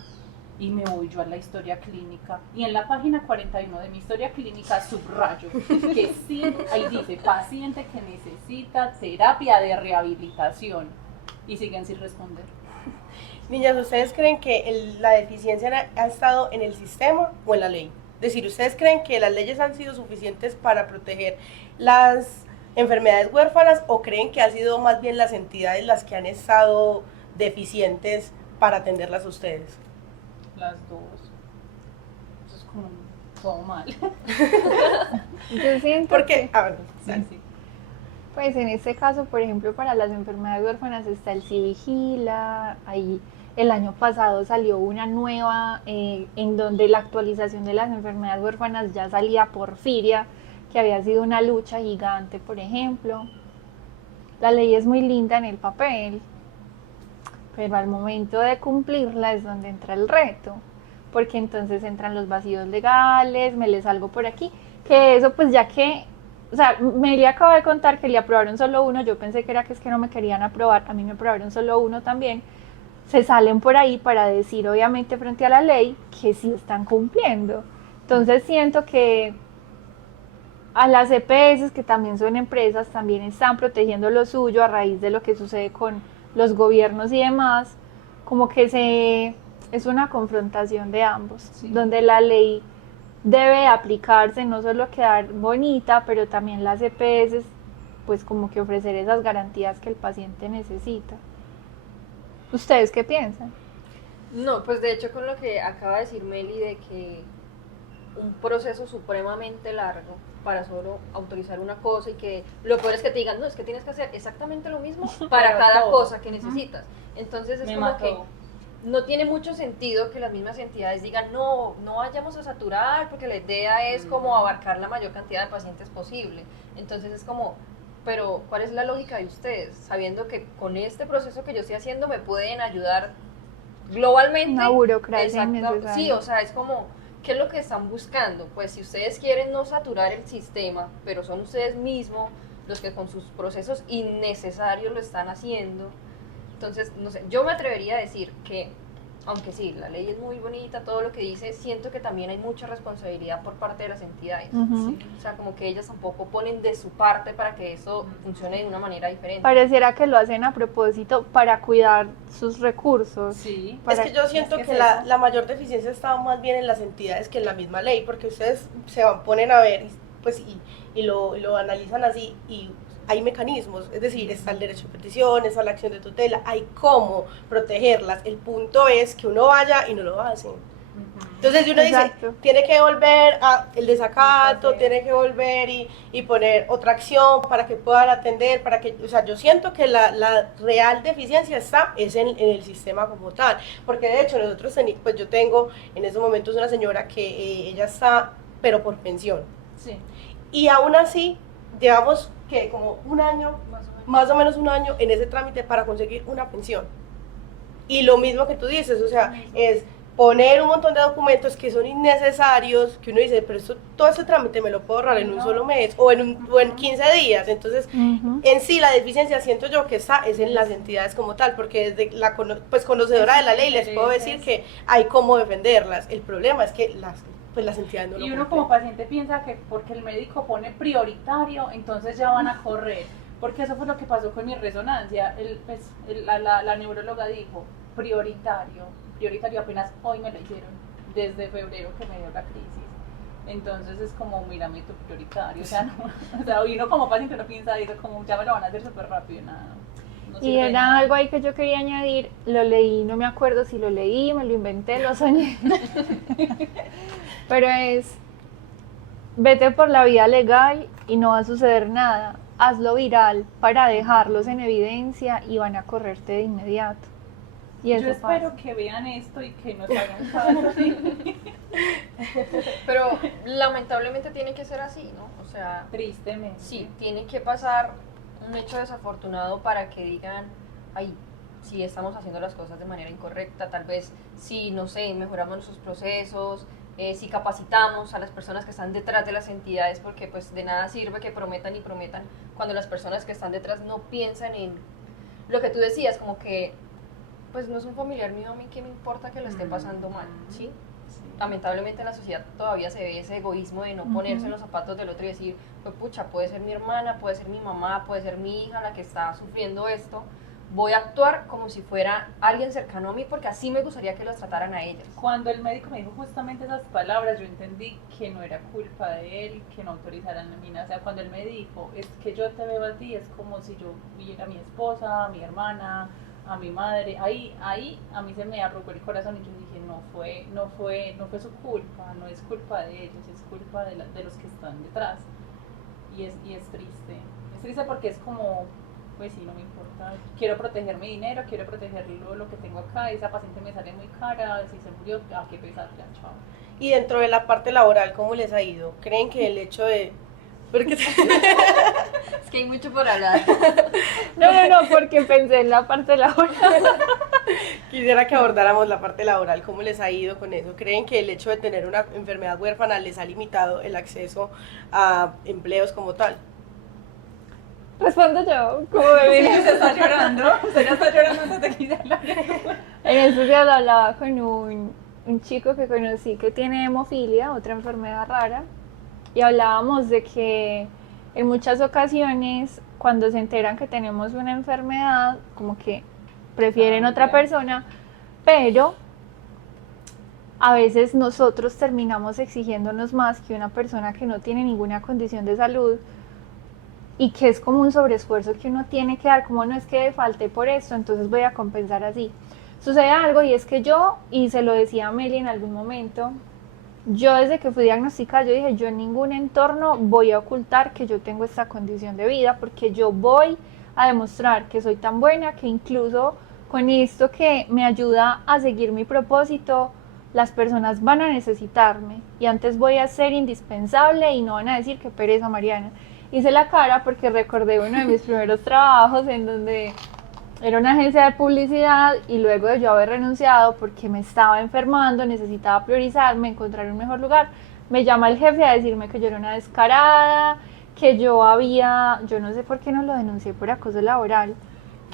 Y me voy yo a la historia clínica. Y en la página 41 de mi historia clínica subrayo que sí, ahí dice paciente que necesita terapia de rehabilitación. Y siguen sin responder. Niñas, ¿ustedes creen que la deficiencia ha estado en el sistema o en la ley? Es decir, ¿ustedes creen que las leyes han sido suficientes para proteger las enfermedades huérfanas o creen que han sido más bien las entidades las que han estado deficientes para atenderlas a ustedes? Las dos. Eso es como todo mal. Yo siento Porque, que, a ver, Sí, sí. pues en este caso, por ejemplo, para las enfermedades huérfanas está el Civigila, ahí el año pasado salió una nueva en donde la actualización de las enfermedades huérfanas ya salía porfiria, que había sido una lucha gigante, por ejemplo. La ley es muy linda en el papel, pero al momento de cumplirla es donde entra el reto, porque entonces entran los vacíos legales, me les salgo por aquí, que eso pues ya que, o sea, Meli acaba de contar que le aprobaron solo uno, yo pensé que era que es que no me querían aprobar, a mí me aprobaron solo uno también, se salen por ahí para decir obviamente frente a la ley que sí están cumpliendo. Entonces siento que a las EPS, que también son empresas, también están protegiendo lo suyo a raíz de lo que sucede con los gobiernos y demás, como que es una confrontación de ambos, Sí. donde la ley debe aplicarse, no solo quedar bonita, pero también las EPS, pues como que ofrecer esas garantías que el paciente necesita. ¿Ustedes qué piensan? No, pues de hecho con lo que acaba de decir Meli de que un proceso supremamente largo para solo autorizar una cosa y que lo peor es que te digan, no, es que tienes que hacer exactamente lo mismo para Pero cada todo. cosa que necesitas. Entonces es Me como mató. que no tiene mucho sentido que las mismas entidades digan, no, no vayamos a saturar porque la idea es como abarcar la mayor cantidad de pacientes posible. Entonces es como, pero ¿cuál es la lógica de ustedes? Sabiendo que con este proceso que yo estoy haciendo me pueden ayudar globalmente. Una burocracia Exacto. innecesaria. Sí, o sea, es como, ¿qué es lo que están buscando? Pues si ustedes quieren no saturar el sistema, pero son ustedes mismos los que con sus procesos innecesarios lo están haciendo. Entonces, no sé, yo me atrevería a decir que, aunque sí, la ley es muy bonita, todo lo que dice, siento que también hay mucha responsabilidad por parte de las entidades. Ujú. Sí. O sea, como que ellas tampoco ponen de su parte para que eso funcione de una manera diferente. Pareciera que lo hacen a propósito para cuidar sus recursos. Sí. Es Para- que yo siento es que es la, eso. la mayor deficiencia está más bien en las entidades que en la misma ley, porque ustedes ponen a ver pues, y lo analizan así y hay mecanismos, es decir, está el derecho de petición, está la acción de tutela, hay cómo protegerlas, el punto es que uno vaya y no lo hace. Ujú. Entonces, si uno Exacto. dice, tiene que volver a el desacato, Entonces- tiene que volver y poner otra acción para que puedan atender, para que, o sea, yo siento que la real deficiencia está es en el sistema como tal, porque de hecho nosotros, pues yo tengo en estos momentos una señora que ella está, pero por pensión, Sí. y aún así llevamos que como un año, más o menos un año en ese trámite para conseguir una pensión. Y lo mismo que tú dices, o sea, es poner un montón de documentos que son innecesarios, que uno dice, pero esto, todo ese trámite me lo puedo ahorrar en un No. solo mes o en 15 días. Entonces, Ujú. en sí, la deficiencia siento yo que está es en las entidades como tal, porque desde la pues conocedora de la ley les puedo decir que hay cómo defenderlas. El problema es que las entidades no lo Y uno cumplen. como paciente piensa que porque el médico pone prioritario, entonces ya van a correr. Porque eso fue lo que pasó con mi resonancia. La neuróloga dijo, prioritario apenas hoy me lo hicieron, desde febrero que me dio la crisis. Entonces es como, mírame tu prioritario. O sea, no, o sea, uno como paciente no piensa, dice como, ya me lo van a hacer súper rápido, nada. No Y sirve de era nada. algo ahí que yo quería añadir, lo leí, no me acuerdo si lo leí, me lo inventé, lo soñé. Pero es, vete por la vía legal y no va a suceder nada. Hazlo viral para dejarlos en evidencia y van a correrte de inmediato. Y Yo eso espero pasa. que vean esto y que nos hagan caso. Pero lamentablemente tiene que ser así, ¿no? O sea, Tristemente. sí, tiene que pasar un hecho desafortunado para que digan, ay, si estamos haciendo las cosas de manera incorrecta, tal vez si, no sé, mejoramos nuestros procesos, si capacitamos a las personas que están detrás de las entidades, porque pues de nada sirve que prometan y prometan cuando las personas que están detrás no piensan en lo que tú decías, como que pues no es un familiar mío, a mí qué me importa que lo esté pasando mal, ¿sí? Sí. Lamentablemente en la sociedad todavía se ve ese egoísmo de no ponerse en los zapatos del otro y decir, pues pucha, puede ser mi hermana, puede ser mi mamá, puede ser mi hija la que está sufriendo esto, voy a actuar como si fuera alguien cercano a mí porque así me gustaría que los trataran a ellas. Cuando el médico me dijo justamente esas palabras, yo entendí que no era culpa de él, que no autorizaran la mina. O sea, cuando él me dijo, es que yo te veo a ti, es como si yo viera a mi esposa, a mi hermana, a mi madre. Ahí a mí se me arrugó el corazón y yo dije, no fue su culpa, no es culpa de ellos, es culpa de los que están detrás. Y es triste. Es triste porque es como, pues sí, no me importa. Quiero proteger mi dinero, quiero proteger lo que tengo acá. Esa paciente me sale muy cara, si se murió, qué pesar, ya, chao. Y dentro de la parte laboral, ¿cómo les ha ido? ¿Creen que el hecho de... Porque Es que hay mucho por hablar. No, porque pensé en la parte laboral. quisiera que abordáramos la parte laboral, ¿cómo les ha ido con eso? ¿Creen que el hecho de tener una enfermedad huérfana les ha limitado el acceso a empleos como tal? Respondo yo, como bebé. Sí, se está llorando, usted ya está llorando antes de que ya la En estos días hablaba con un chico que conocí que tiene hemofilia, otra enfermedad rara, y hablábamos de que en muchas ocasiones cuando se enteran que tenemos una enfermedad, como que prefieren otra persona, pero a veces nosotros terminamos exigiéndonos más que una persona que no tiene ninguna condición de salud y que es como un sobreesfuerzo que uno tiene que dar, como no es que falté por esto, entonces voy a compensar así. Sucede algo y es que yo, y se lo decía a Meli en algún momento, yo desde que fui diagnosticada, yo dije, yo en ningún entorno voy a ocultar que yo tengo esta condición de vida, porque yo voy a demostrar que soy tan buena que incluso con esto que me ayuda a seguir mi propósito, las personas van a necesitarme y antes voy a ser indispensable y no van a decir que pereza Mariana. Hice la cara porque recordé uno de mis primeros trabajos en donde era una agencia de publicidad y luego de yo haber renunciado porque me estaba enfermando, necesitaba priorizarme, encontrar un mejor lugar, me llama el jefe a decirme que yo era una descarada, que yo no sé por qué no lo denuncié por acoso laboral,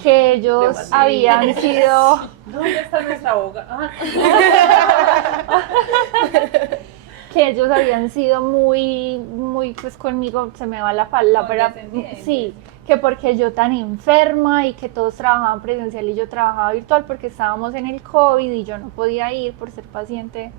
que ellos Demasiado. habían sido... ¿Dónde está nuestra abogada? que ellos habían sido muy, pues conmigo, se me va la palabra, Condescendientes. sí, que porque yo tan enferma y que todos trabajaban presencial y yo trabajaba virtual porque estábamos en el COVID y yo no podía ir por ser paciente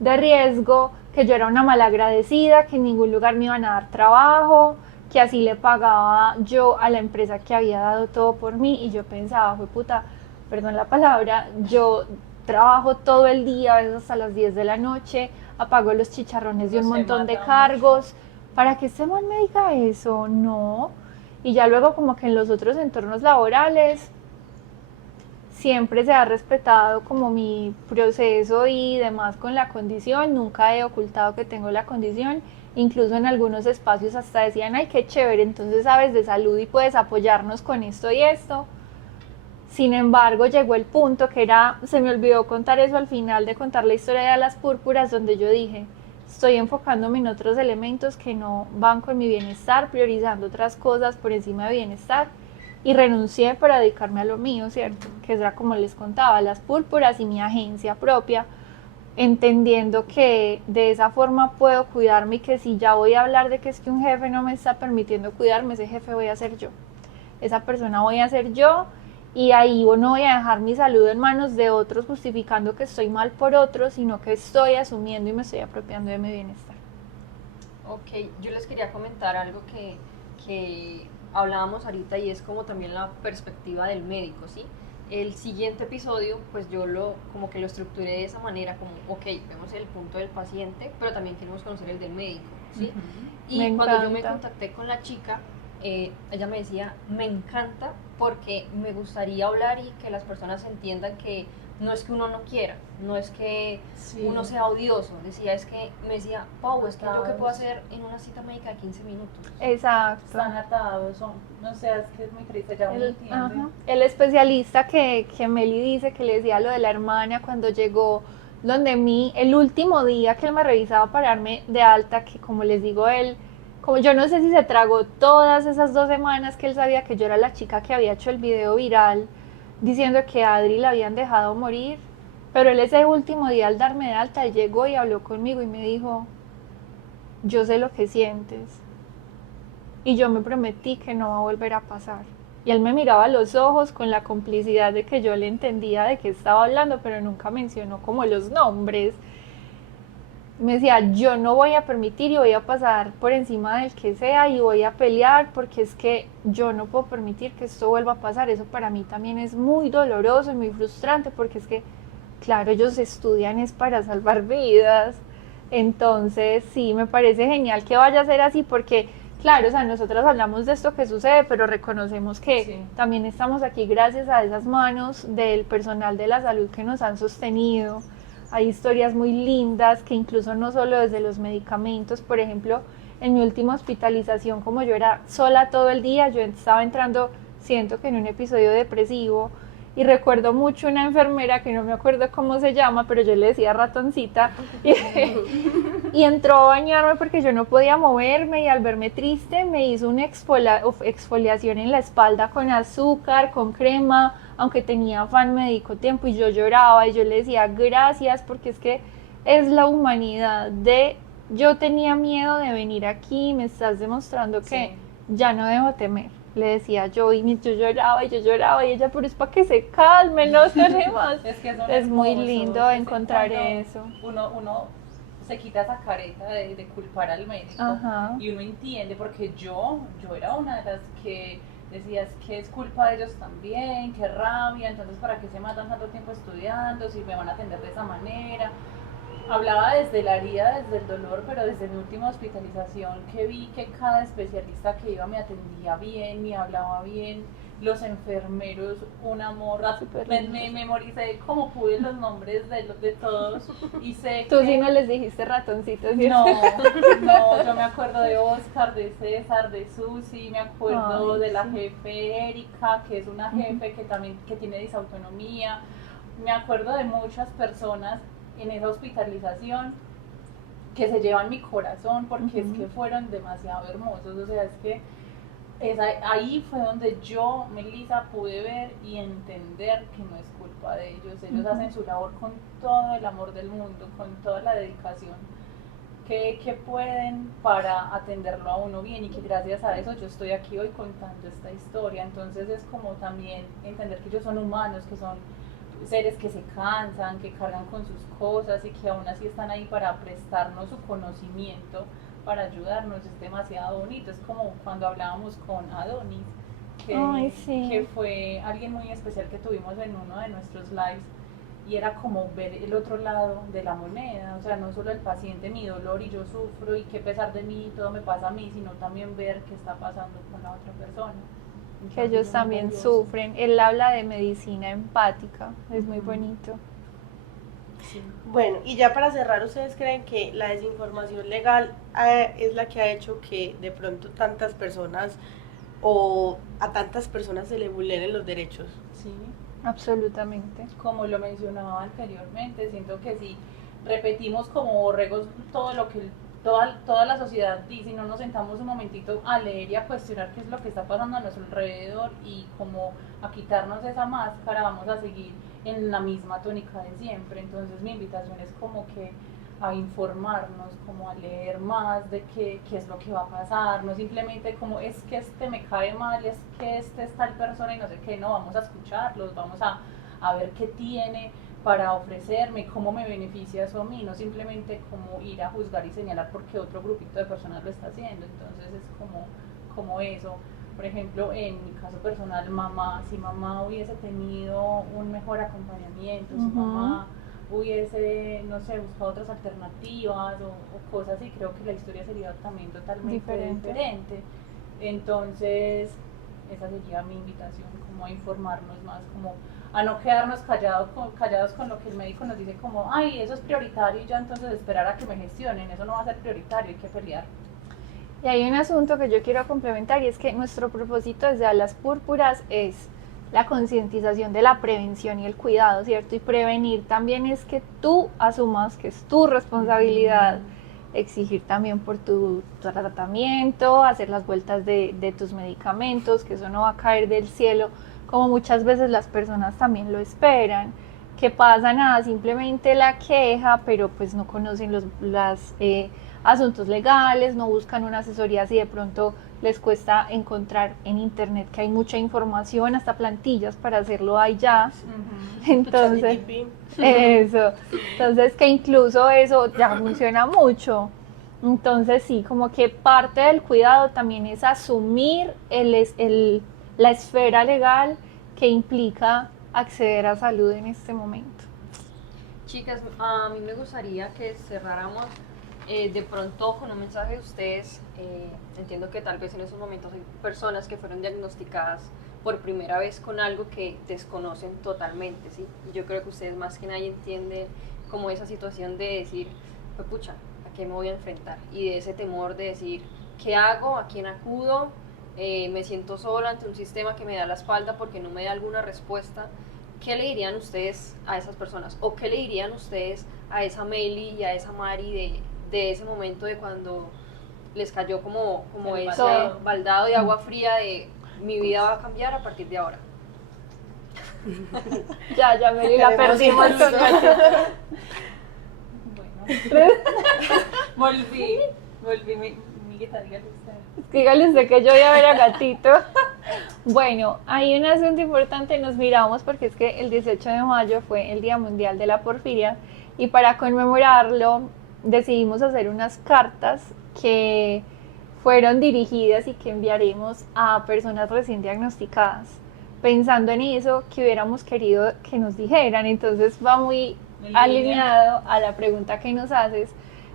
de riesgo, que yo era una malagradecida, que en ningún lugar me iban a dar trabajo, que así le pagaba yo a la empresa que había dado todo por mí y yo pensaba, fue puta, perdón la palabra, yo trabajo todo el día, a veces hasta las 10 de la noche, apago los chicharrones de un Se montón de mata cargos, ¿para que este man me diga eso? No. Y ya luego como que en los otros entornos laborales siempre se ha respetado como mi proceso y demás con la condición, nunca he ocultado que tengo la condición, incluso en algunos espacios hasta decían, ay, qué chévere, entonces sabes de salud y puedes apoyarnos con esto y esto. Sin embargo, llegó el punto que era, se me olvidó contar eso al final de contar la historia de las púrpuras, donde yo dije, estoy enfocándome en otros elementos que no van con mi bienestar, priorizando otras cosas por encima de bienestar, y renuncié para dedicarme a lo mío, ¿cierto? Que era como les contaba, las púrpuras y mi agencia propia, entendiendo que de esa forma puedo cuidarme y que si ya voy a hablar de que es que un jefe no me está permitiendo cuidarme, ese jefe voy a ser yo, esa persona voy a ser yo. Y ahí no voy a dejar mi salud en manos de otros justificando que estoy mal por otros, sino que estoy asumiendo y me estoy apropiando de mi bienestar. Ok, yo les quería comentar algo que hablábamos ahorita y es como también la perspectiva del médico, ¿sí? El siguiente episodio, pues yo como que lo estructuré de esa manera, como, ok, vemos el punto del paciente, pero también queremos conocer el del médico, ¿sí? Y Me cuando yo me encanta. contacté con la chica, ella me decía, me encanta porque me gustaría hablar y que las personas entiendan que no es que uno no quiera, no es que uno sea odioso, decía, es que, me decía, Pau, es que yo qué puedo hacer en una cita médica de 15 minutos. Exacto. Están atados, no sé, es que es muy triste, ya uno entiende. El especialista que Meli dice que le decía lo de la hermana cuando llegó donde mí, el último día que él me revisaba para darme de alta, que como les digo, él, como yo no sé si se tragó todas esas 2 semanas que él sabía que yo era la chica que había hecho el video viral diciendo que a Adri la habían dejado morir, pero él ese último día al darme de alta, él llegó y habló conmigo y me dijo, yo sé lo que sientes y yo me prometí que no va a volver a pasar. Y él me miraba a los ojos con la complicidad de que yo le entendía de qué estaba hablando, pero nunca mencionó como los nombres. Me decía, yo no voy a permitir y voy a pasar por encima del que sea y voy a pelear porque es que yo no puedo permitir que esto vuelva a pasar. Eso para mí también es muy doloroso y muy frustrante porque es que, claro, ellos estudian es para salvar vidas. Entonces, sí, me parece genial que vaya a ser así porque, claro, o sea, nosotros hablamos de esto que sucede, pero reconocemos que también estamos aquí gracias a esas manos del personal de la salud que nos han sostenido. Hay historias muy lindas que incluso no solo desde los medicamentos, por ejemplo, en mi última hospitalización, como yo era sola todo el día, yo estaba entrando, siento que en un episodio depresivo, y recuerdo mucho una enfermera que no me acuerdo cómo se llama, pero yo le decía ratoncita, y entró a bañarme porque yo no podía moverme y al verme triste me hizo una exfoliación en la espalda con azúcar, con crema, aunque tenía afán me dedicó tiempo y yo lloraba y yo le decía gracias porque es que es la humanidad de yo tenía miedo de venir aquí, me estás demostrando que ya no debo temer. Le decía yo y yo lloraba y ella, pero es para que se calme, no se más. Es que es muy lindo encontrar eso. Uno se quita esa careta de culpar al médico. Ajá. Y uno entiende, porque yo era una de las que decías que es culpa de ellos también, qué rabia, entonces para qué se matan tanto tiempo estudiando, si me van a atender de esa manera. Hablaba desde la herida, desde el dolor, pero desde mi última hospitalización que vi que cada especialista que iba me atendía bien, me hablaba bien, los enfermeros, un amor, me memoricé como pude los nombres de todos y sé Tú que... sí no les dijiste ratoncitos, ¿sí? No, yo me acuerdo de Oscar, de César, de Susi, me acuerdo de la jefe Erika, que es una jefe que también que tiene disautonomía, me acuerdo de muchas personas en esa hospitalización que se llevan mi corazón porque es que fueron demasiado hermosos, o sea, es que ahí fue donde yo, Melissa, pude ver y entender que no es culpa de ellos hacen su labor con todo el amor del mundo, con toda la dedicación que pueden para atenderlo a uno bien y que gracias a eso yo estoy aquí hoy contando esta historia, entonces es como también entender que ellos son humanos, que son seres que se cansan, que cargan con sus cosas y que aún así están ahí para prestarnos su conocimiento, para ayudarnos, es demasiado bonito. Es como cuando hablábamos con Adonis, que fue alguien muy especial que tuvimos en uno de nuestros lives, y era como ver el otro lado de la moneda, o sea, no solo el paciente, mi dolor y yo sufro y que a pesar de mí todo me pasa a mí, sino también ver qué está pasando con la otra persona. Que ellos también sufren. Él habla de medicina empática, es muy bonito. Sí. Bueno, y ya para cerrar, ¿ustedes creen que la desinformación legal es la que ha hecho que de pronto tantas personas o a tantas personas se le vulneren los derechos? Sí, absolutamente. Como lo mencionaba anteriormente, siento que si repetimos como borregos todo lo que toda la sociedad dice y no nos sentamos un momentito a leer y a cuestionar qué es lo que está pasando a nuestro alrededor y como a quitarnos esa máscara, vamos a seguir en la misma tónica de siempre. Entonces mi invitación es como que a informarnos, como a leer más de qué es lo que va a pasar, no simplemente como es que este me cae mal, es que este es tal persona y no sé qué, no, vamos a escucharlos, vamos a ver qué tiene para ofrecerme, cómo me beneficia eso a mí, no simplemente como ir a juzgar y señalar porque otro grupito de personas lo está haciendo. Entonces es como eso. Por ejemplo, en mi caso personal, si mamá hubiese tenido un mejor acompañamiento, si mamá hubiese, no sé, buscado otras alternativas o cosas así, creo que la historia sería también totalmente diferente. Entonces, esa sería mi invitación, como a informarnos más, como a no quedarnos callados con lo que el médico nos dice, como, ay, eso es prioritario y ya entonces esperar a que me gestionen, eso no va a ser prioritario, hay que pelear. Y hay un asunto que yo quiero complementar y es que nuestro propósito desde Alas Púrpuras es la concientización de la prevención y el cuidado, ¿cierto? Y prevenir también es que tú asumas que es tu responsabilidad exigir también por tu tratamiento, hacer las vueltas de tus medicamentos, que eso no va a caer del cielo, como muchas veces las personas también lo esperan, que pasa nada, simplemente la queja, pero pues no conocen los asuntos legales, no buscan una asesoría si de pronto les cuesta encontrar en internet que hay mucha información, hasta plantillas para hacerlo hay ya. Entonces, eso, entonces que incluso eso ya funciona mucho. Entonces sí, como que parte del cuidado también es asumir la esfera legal que implica acceder a salud en este momento. Chicas, a mí me gustaría que cerráramos de pronto con un mensaje de ustedes. Entiendo que tal vez en esos momentos hay personas que fueron diagnosticadas por primera vez con algo que desconocen totalmente, ¿sí? Y yo creo que ustedes más que nadie entienden como esa situación de decir, pues pucha, ¿a qué me voy a enfrentar? Y de ese temor de decir, ¿qué hago? ¿A quién acudo? Me siento sola ante un sistema que me da la espalda porque no me da alguna respuesta. ¿Qué le dirían ustedes a esas personas? ¿O qué le dirían ustedes a esa Meli y a esa Mari de ese momento de cuando les cayó como ese baldado de agua fría de mi vida va a cambiar a partir de ahora? Ya Meli la perdimos con Gatito. Bueno, volví mi guitarra, dígale usted. Dígale usted que yo voy a ver a Gatito. Bueno, hay un asunto importante, nos miramos porque es que el 18 de mayo fue el Día Mundial de la Porfiria y para conmemorarlo decidimos hacer unas cartas que fueron dirigidas y que enviaremos a personas recién diagnosticadas, pensando en eso que hubiéramos querido que nos dijeran. Entonces va muy alineado a la pregunta que nos haces.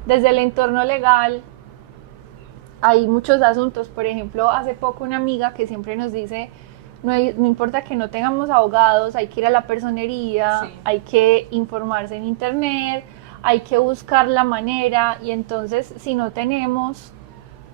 Desde el entorno legal hay muchos asuntos, por ejemplo, hace poco una amiga que siempre nos dice, no importa que no tengamos abogados, hay que ir a la personería, sí, hay que informarse en internet, hay que buscar la manera, y entonces si no tenemos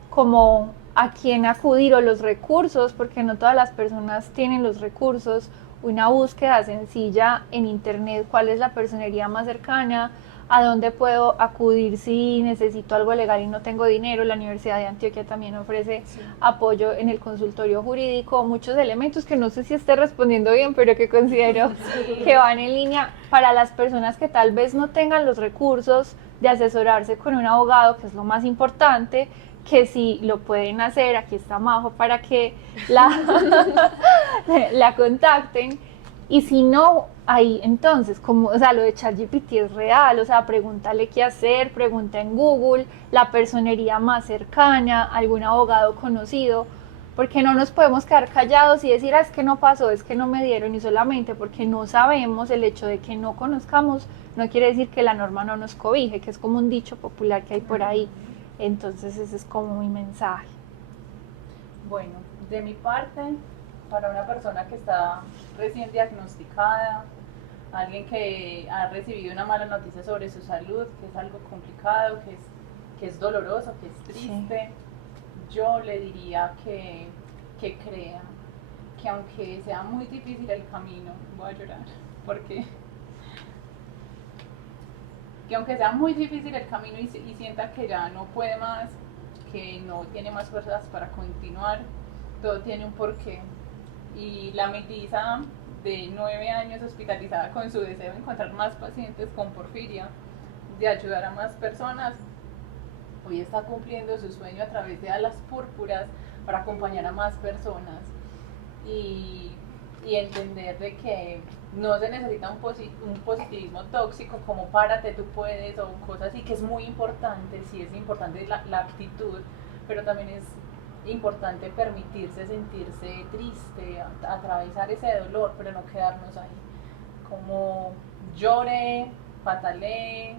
como a quién acudir o los recursos, porque no todas las personas tienen los recursos, una búsqueda sencilla en internet, cuál es la personería más cercana, a dónde puedo acudir si necesito algo legal y no tengo dinero. La Universidad de Antioquia también ofrece apoyo en el consultorio jurídico, muchos elementos que no sé si esté respondiendo bien, pero que considero que van en línea para las personas que tal vez no tengan los recursos de asesorarse con un abogado, que es lo más importante, que si lo pueden hacer, aquí está Majo para que la contacten. Y si no, ahí entonces, como, o sea, lo de ChatGPT es real, o sea, pregúntale qué hacer, pregunta en Google, la personería más cercana, algún abogado conocido, porque no nos podemos quedar callados y decir, es que no pasó, es que no me dieron, y solamente porque no sabemos, el hecho de que no conozcamos, no quiere decir que la norma no nos cobije, que es como un dicho popular que hay por ahí. Entonces ese es como mi mensaje. Bueno, de mi parte, para una persona que está recién diagnosticada, alguien que ha recibido una mala noticia sobre su salud, que es algo complicado, que es doloroso, que es triste, sí, yo le diría que crea, que aunque sea muy difícil el camino, voy a llorar, porque que aunque sea muy difícil el camino y sienta que ya no puede más, que no tiene más fuerzas para continuar, todo tiene un porqué. Y la Melissa de 9 años hospitalizada con su deseo de encontrar más pacientes con porfiria, de ayudar a más personas, hoy está cumpliendo su sueño a través de Alas Púrpuras para acompañar a más personas y entender de que no se necesita un positivismo tóxico como párate, tú puedes o cosas así, que es muy importante, sí es importante la actitud, pero también es importante permitirse sentirse triste, atravesar ese dolor, pero no quedarnos ahí, como llore, patalee,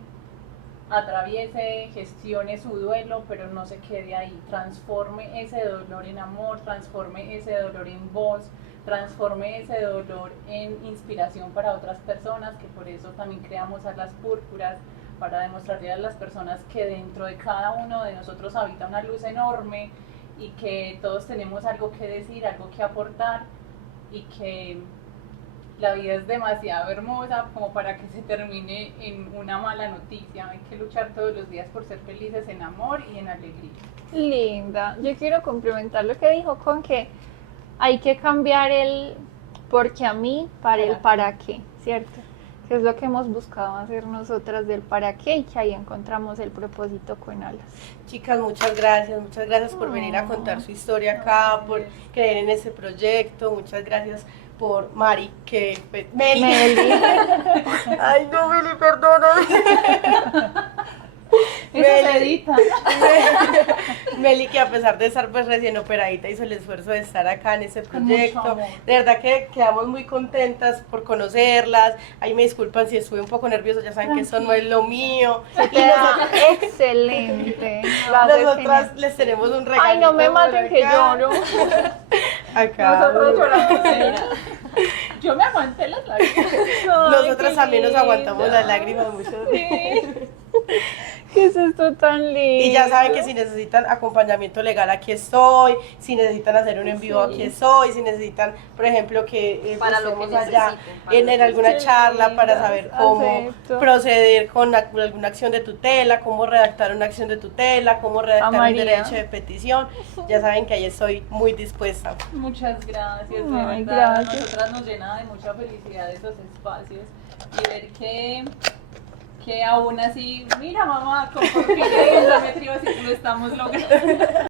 atraviese, gestione su duelo, pero no se quede ahí, transforme ese dolor en amor, transforme ese dolor en voz, transforme ese dolor en inspiración para otras personas, que por eso también creamos a las púrpuras, para demostrarle a las personas que dentro de cada uno de nosotros habita una luz enorme y que todos tenemos algo que decir, algo que aportar y que la vida es demasiado hermosa como para que se termine en una mala noticia. Hay que luchar todos los días por ser felices en amor y en alegría. Linda. Yo quiero complementar lo que dijo con que hay que cambiar el porque a mí para el para qué, ¿cierto? Que es lo que hemos buscado hacer nosotras del para qué y que ahí encontramos el propósito con alas. Chicas, muchas gracias por venir a contar su historia acá, por creer en ese proyecto, muchas gracias por Mari, que Meli. Ay, no, Meli, perdóname. Eso se edita. Meli, que a pesar de estar pues recién operadita, hizo el esfuerzo de estar acá en ese proyecto. Mucho amor. De verdad que quedamos muy contentas por conocerlas. Ahí me disculpan si estuve un poco nerviosa, ya saben que eso no es lo mío. Se te da excelente. Lo haces Nosotras genial. les tenemos un regalo. Ay, no me maten que lloro. Acá. Nosotros lloramos. Yo me aguanté las lágrimas. Nosotras también nos aguantamos las lágrimas muchas veces. ¿Qué es esto tan lindo? Y ya saben que si necesitan acompañamiento legal, aquí estoy. Si necesitan hacer un en vivo, aquí estoy. Si necesitan, por ejemplo, que Para lo que estemos allá necesiten, para lo en que alguna necesiten. charla para saber cómo Acepto. proceder con alguna acción de tutela, cómo redactar una acción de tutela, cómo redactar un María. derecho de petición. Ya saben que ahí estoy muy dispuesta. Muchas gracias, de Ay, verdad. gracias. A nosotras nos llena de mucha felicidad esos espacios y ver que aún así, mira mamá, con Porfiria y endometriosis lo estamos logrando.